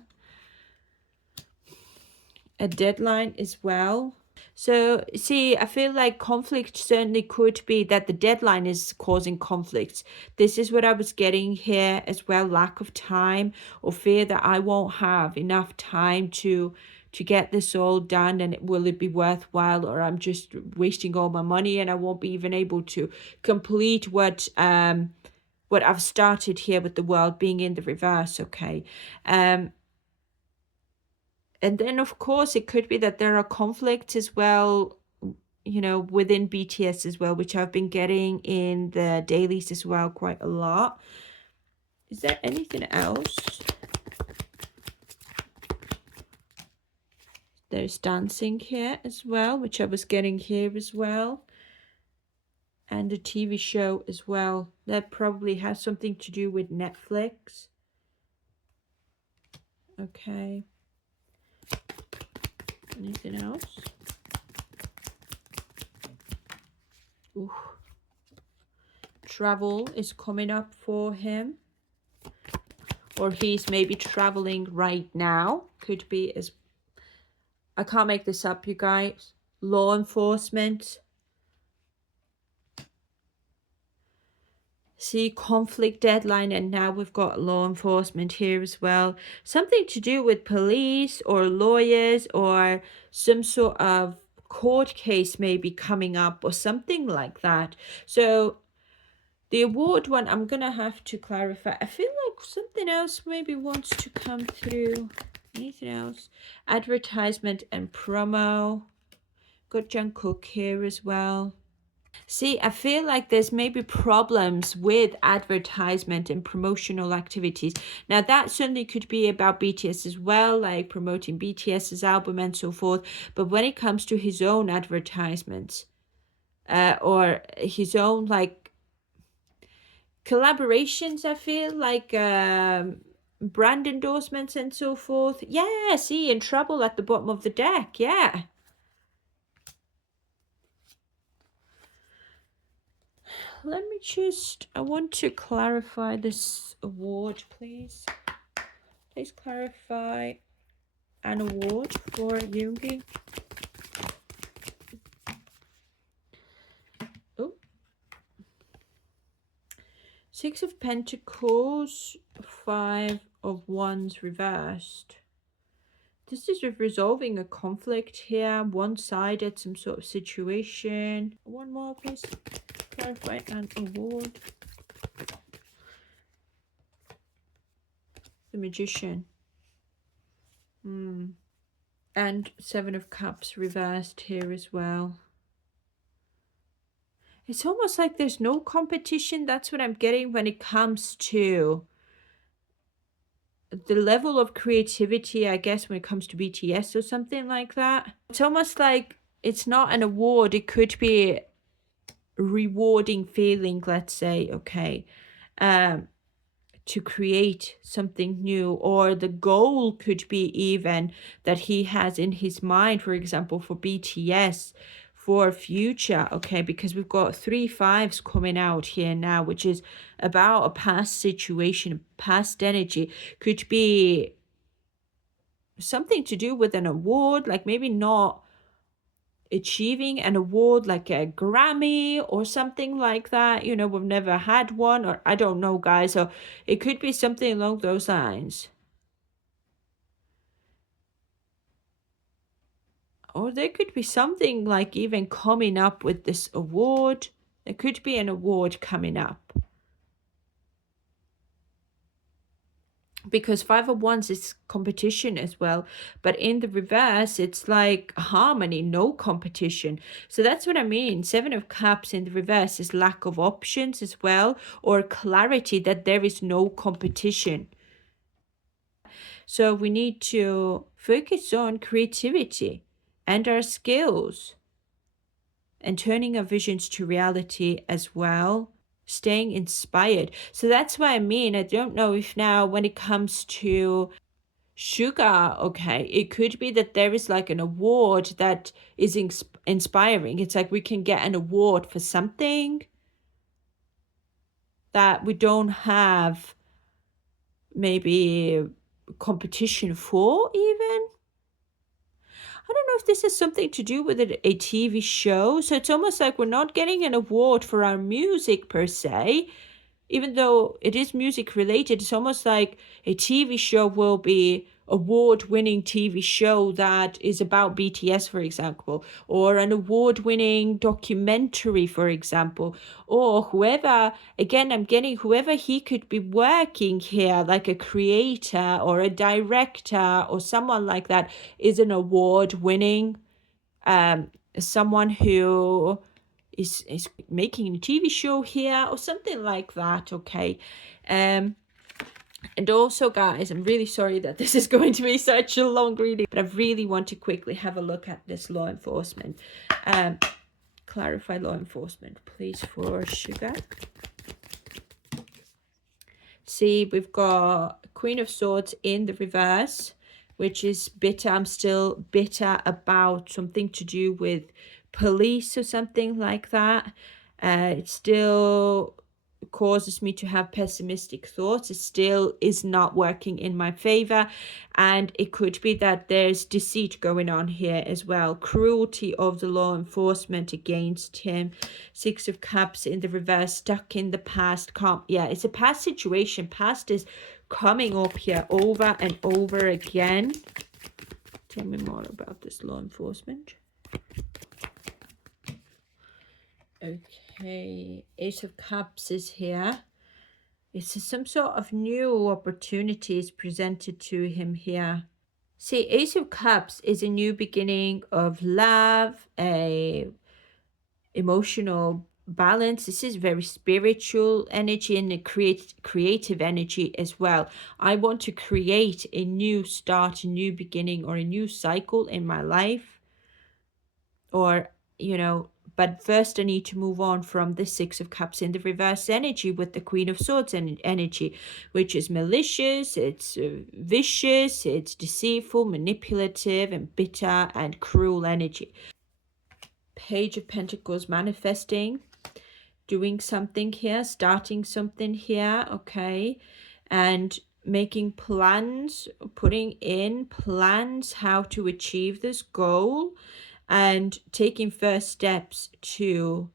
A deadline as well. So, see, I feel like conflict certainly could be that the deadline is causing conflicts. This is what I was getting here as well, lack of time or fear that I won't have enough time to get this all done, and will it be worthwhile, or I'm just wasting all my money and I won't be even able to complete what I've started here with the world being in the reverse, okay? And then, of course, it could be that there are conflicts as well, within BTS as well, which I've been getting in the dailies as well quite a lot. Is there anything else? There's dancing here as well, which I was getting here as well. And a TV show as well. That probably has something to do with Netflix. Okay. Anything else? Ooh. Travel is coming up for him. Or he's maybe traveling right now. Could be as... I can't make this up, you guys. Law enforcement. See, conflict deadline, and now we've got law enforcement here as well. Something to do with police or lawyers or some sort of court case maybe coming up or something like that. So the award one, I'm going to have to clarify. I feel like something else maybe wants to come through. Anything else? Advertisement and promo. Got Jungkook here as well. See, I feel like there's maybe problems with advertisement and promotional activities. Now, that certainly could be about BTS as well, like promoting BTS's album and so forth. But when it comes to his own advertisements or his own like collaborations, I feel like brand endorsements and so forth. Yeah, see, in trouble at the bottom of the deck. Yeah. Let me just, I want to clarify this award, please. Please clarify an award for Yoongi. Oh. Six of Pentacles, Five of Wands reversed. This is resolving a conflict here, one-sided, some sort of situation. One more, please. Clarify an award. The Magician. And Seven of Cups reversed here as well. It's almost like there's no competition. That's what I'm getting when it comes to the level of creativity, I guess, when it comes to BTS or something like that. It's almost like it's not an award. It could be a rewarding feeling, let's say, okay, to create something new, or the goal could be even that he has in his mind, for example, for BTS for future, okay, because we've got 3 5s coming out here now, which is about a past situation, past energy. Could be something to do with an award, like maybe not achieving an award like a Grammy or something like that. You know, we've never had one, or I don't know, guys. So it could be something along those lines. Or there could be something like even coming up with this award. There could be an award coming up. Because Five of Wands is competition as well, but in the reverse it's like harmony, no competition. So that's what I mean. Seven of Cups in the reverse is lack of options as well, or clarity that there is no competition. So we need to focus on creativity and our skills and turning our visions to reality as well. Staying inspired. So that's what I mean. I don't know if now when it comes to Sugar, okay, it could be that there is like an award that is inspiring. It's like we can get an award for something that we don't have maybe competition for even. I don't know if this has something to do with a TV show. So it's almost like we're not getting an award for our music per se. Even though it is music related, it's almost like a TV show will be award-winning TV show that is about BTS, for example, or an award-winning documentary, for example, or whoever, again, I'm getting whoever he could be working here, like a creator or a director or someone like that, is an award-winning someone who is making a TV show here or something like that, okay? And also, guys, I'm really sorry that this is going to be such a long reading, but I really want to quickly have a look at this law enforcement. Clarify law enforcement, please, for sugar. See, we've got Queen of Swords in the reverse, which is bitter. I'm still bitter about something to do with police or something like that. It still causes me to have pessimistic thoughts. It still is not working in my favor, and it could be that there's deceit going on here as well. Cruelty of the law enforcement against him. Six of Cups in the reverse, stuck in the past. Yeah, it's a past situation. Past is coming up here over and over again. Tell me more about this law enforcement. Okay, Ace of Cups is here. It's some sort of new opportunities presented to him here. See, Ace of Cups is a new beginning of love, a emotional balance. This is very spiritual energy and a creative energy as well. I want to create a new start, a new beginning, or a new cycle in my life. Or, you know, but first I need to move on from the Six of Cups in the reverse energy with the Queen of Swords energy, which is malicious, it's vicious, it's deceitful, manipulative, and bitter and cruel energy. Page of Pentacles manifesting, doing something here, starting something here, okay, and making plans, putting in plans how to achieve this goal, and taking first steps to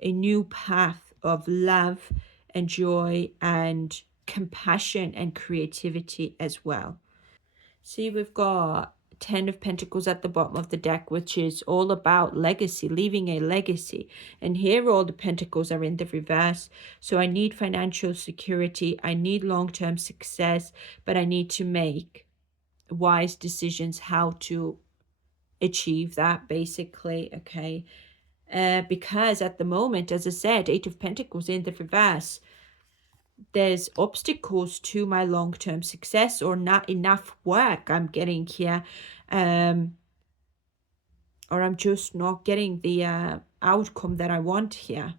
a new path of love and joy and compassion and creativity as well. See, we've got 10 of Pentacles at the bottom of the deck, which is all about legacy, leaving a legacy. And here all the Pentacles are in the reverse. So I need financial security. I need long-term success, but I need to make wise decisions how to achieve that, basically. Okay, because at the moment, as I said, Eight of Pentacles in the reverse, there's obstacles to my long-term success, or not enough work I'm getting here, or I'm just not getting the outcome that I want here.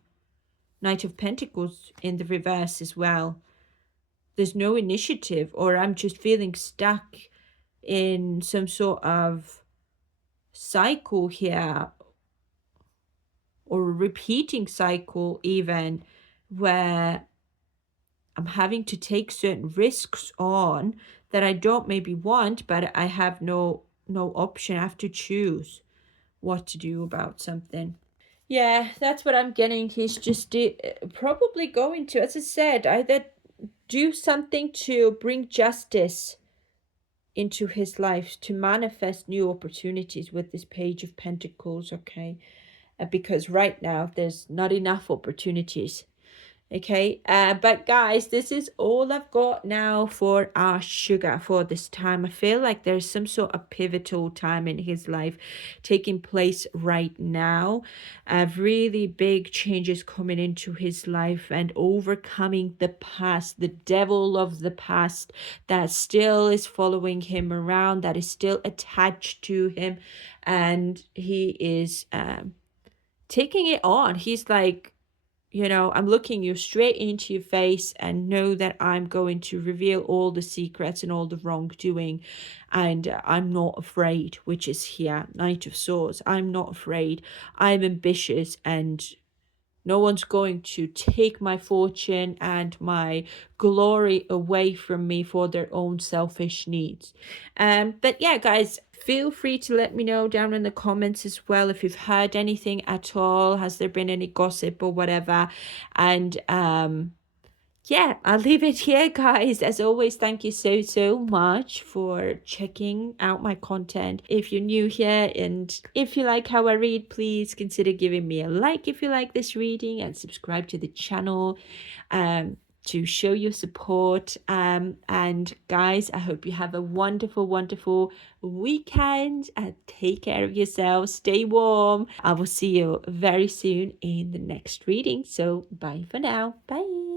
Knight of Pentacles in the reverse as well. There's no initiative, or I'm just feeling stuck in some sort of cycle here, or a repeating cycle even, where I'm having to take certain risks on that I don't maybe want, but I have no option. I have to choose what to do about something. Yeah, that's what I'm getting. He's just probably going to, as I said, either do something to bring justice into his life, to manifest new opportunities with this Page of Pentacles, okay? Because right now there's not enough opportunities. Okay, but guys, this is all I've got now for our sugar for this time. I feel like there's some sort of pivotal time in his life taking place right now. Really big changes coming into his life, and overcoming the past, the devil of the past that still is following him around, that is still attached to him, and he is taking it on. He's like, you know, I'm looking you straight into your face, and know that I'm going to reveal all the secrets and all the wrongdoing, and I'm not afraid, which is here, Knight of Swords. I'm not afraid. I'm ambitious, and no one's going to take my fortune and my glory away from me for their own selfish needs. But yeah, guys, feel free to let me know down in the comments as well if you've heard anything at all. Has there been any gossip or whatever? And yeah, I'll leave it here, guys. As always, thank you so much for checking out my content. If you're new here and if you like how I read, please consider giving me a like if you like this reading, and subscribe to the channel to show your support. And guys, I hope you have a wonderful weekend, and take care of yourselves. Stay warm. I will see you very soon in the next reading. So bye for now. Bye.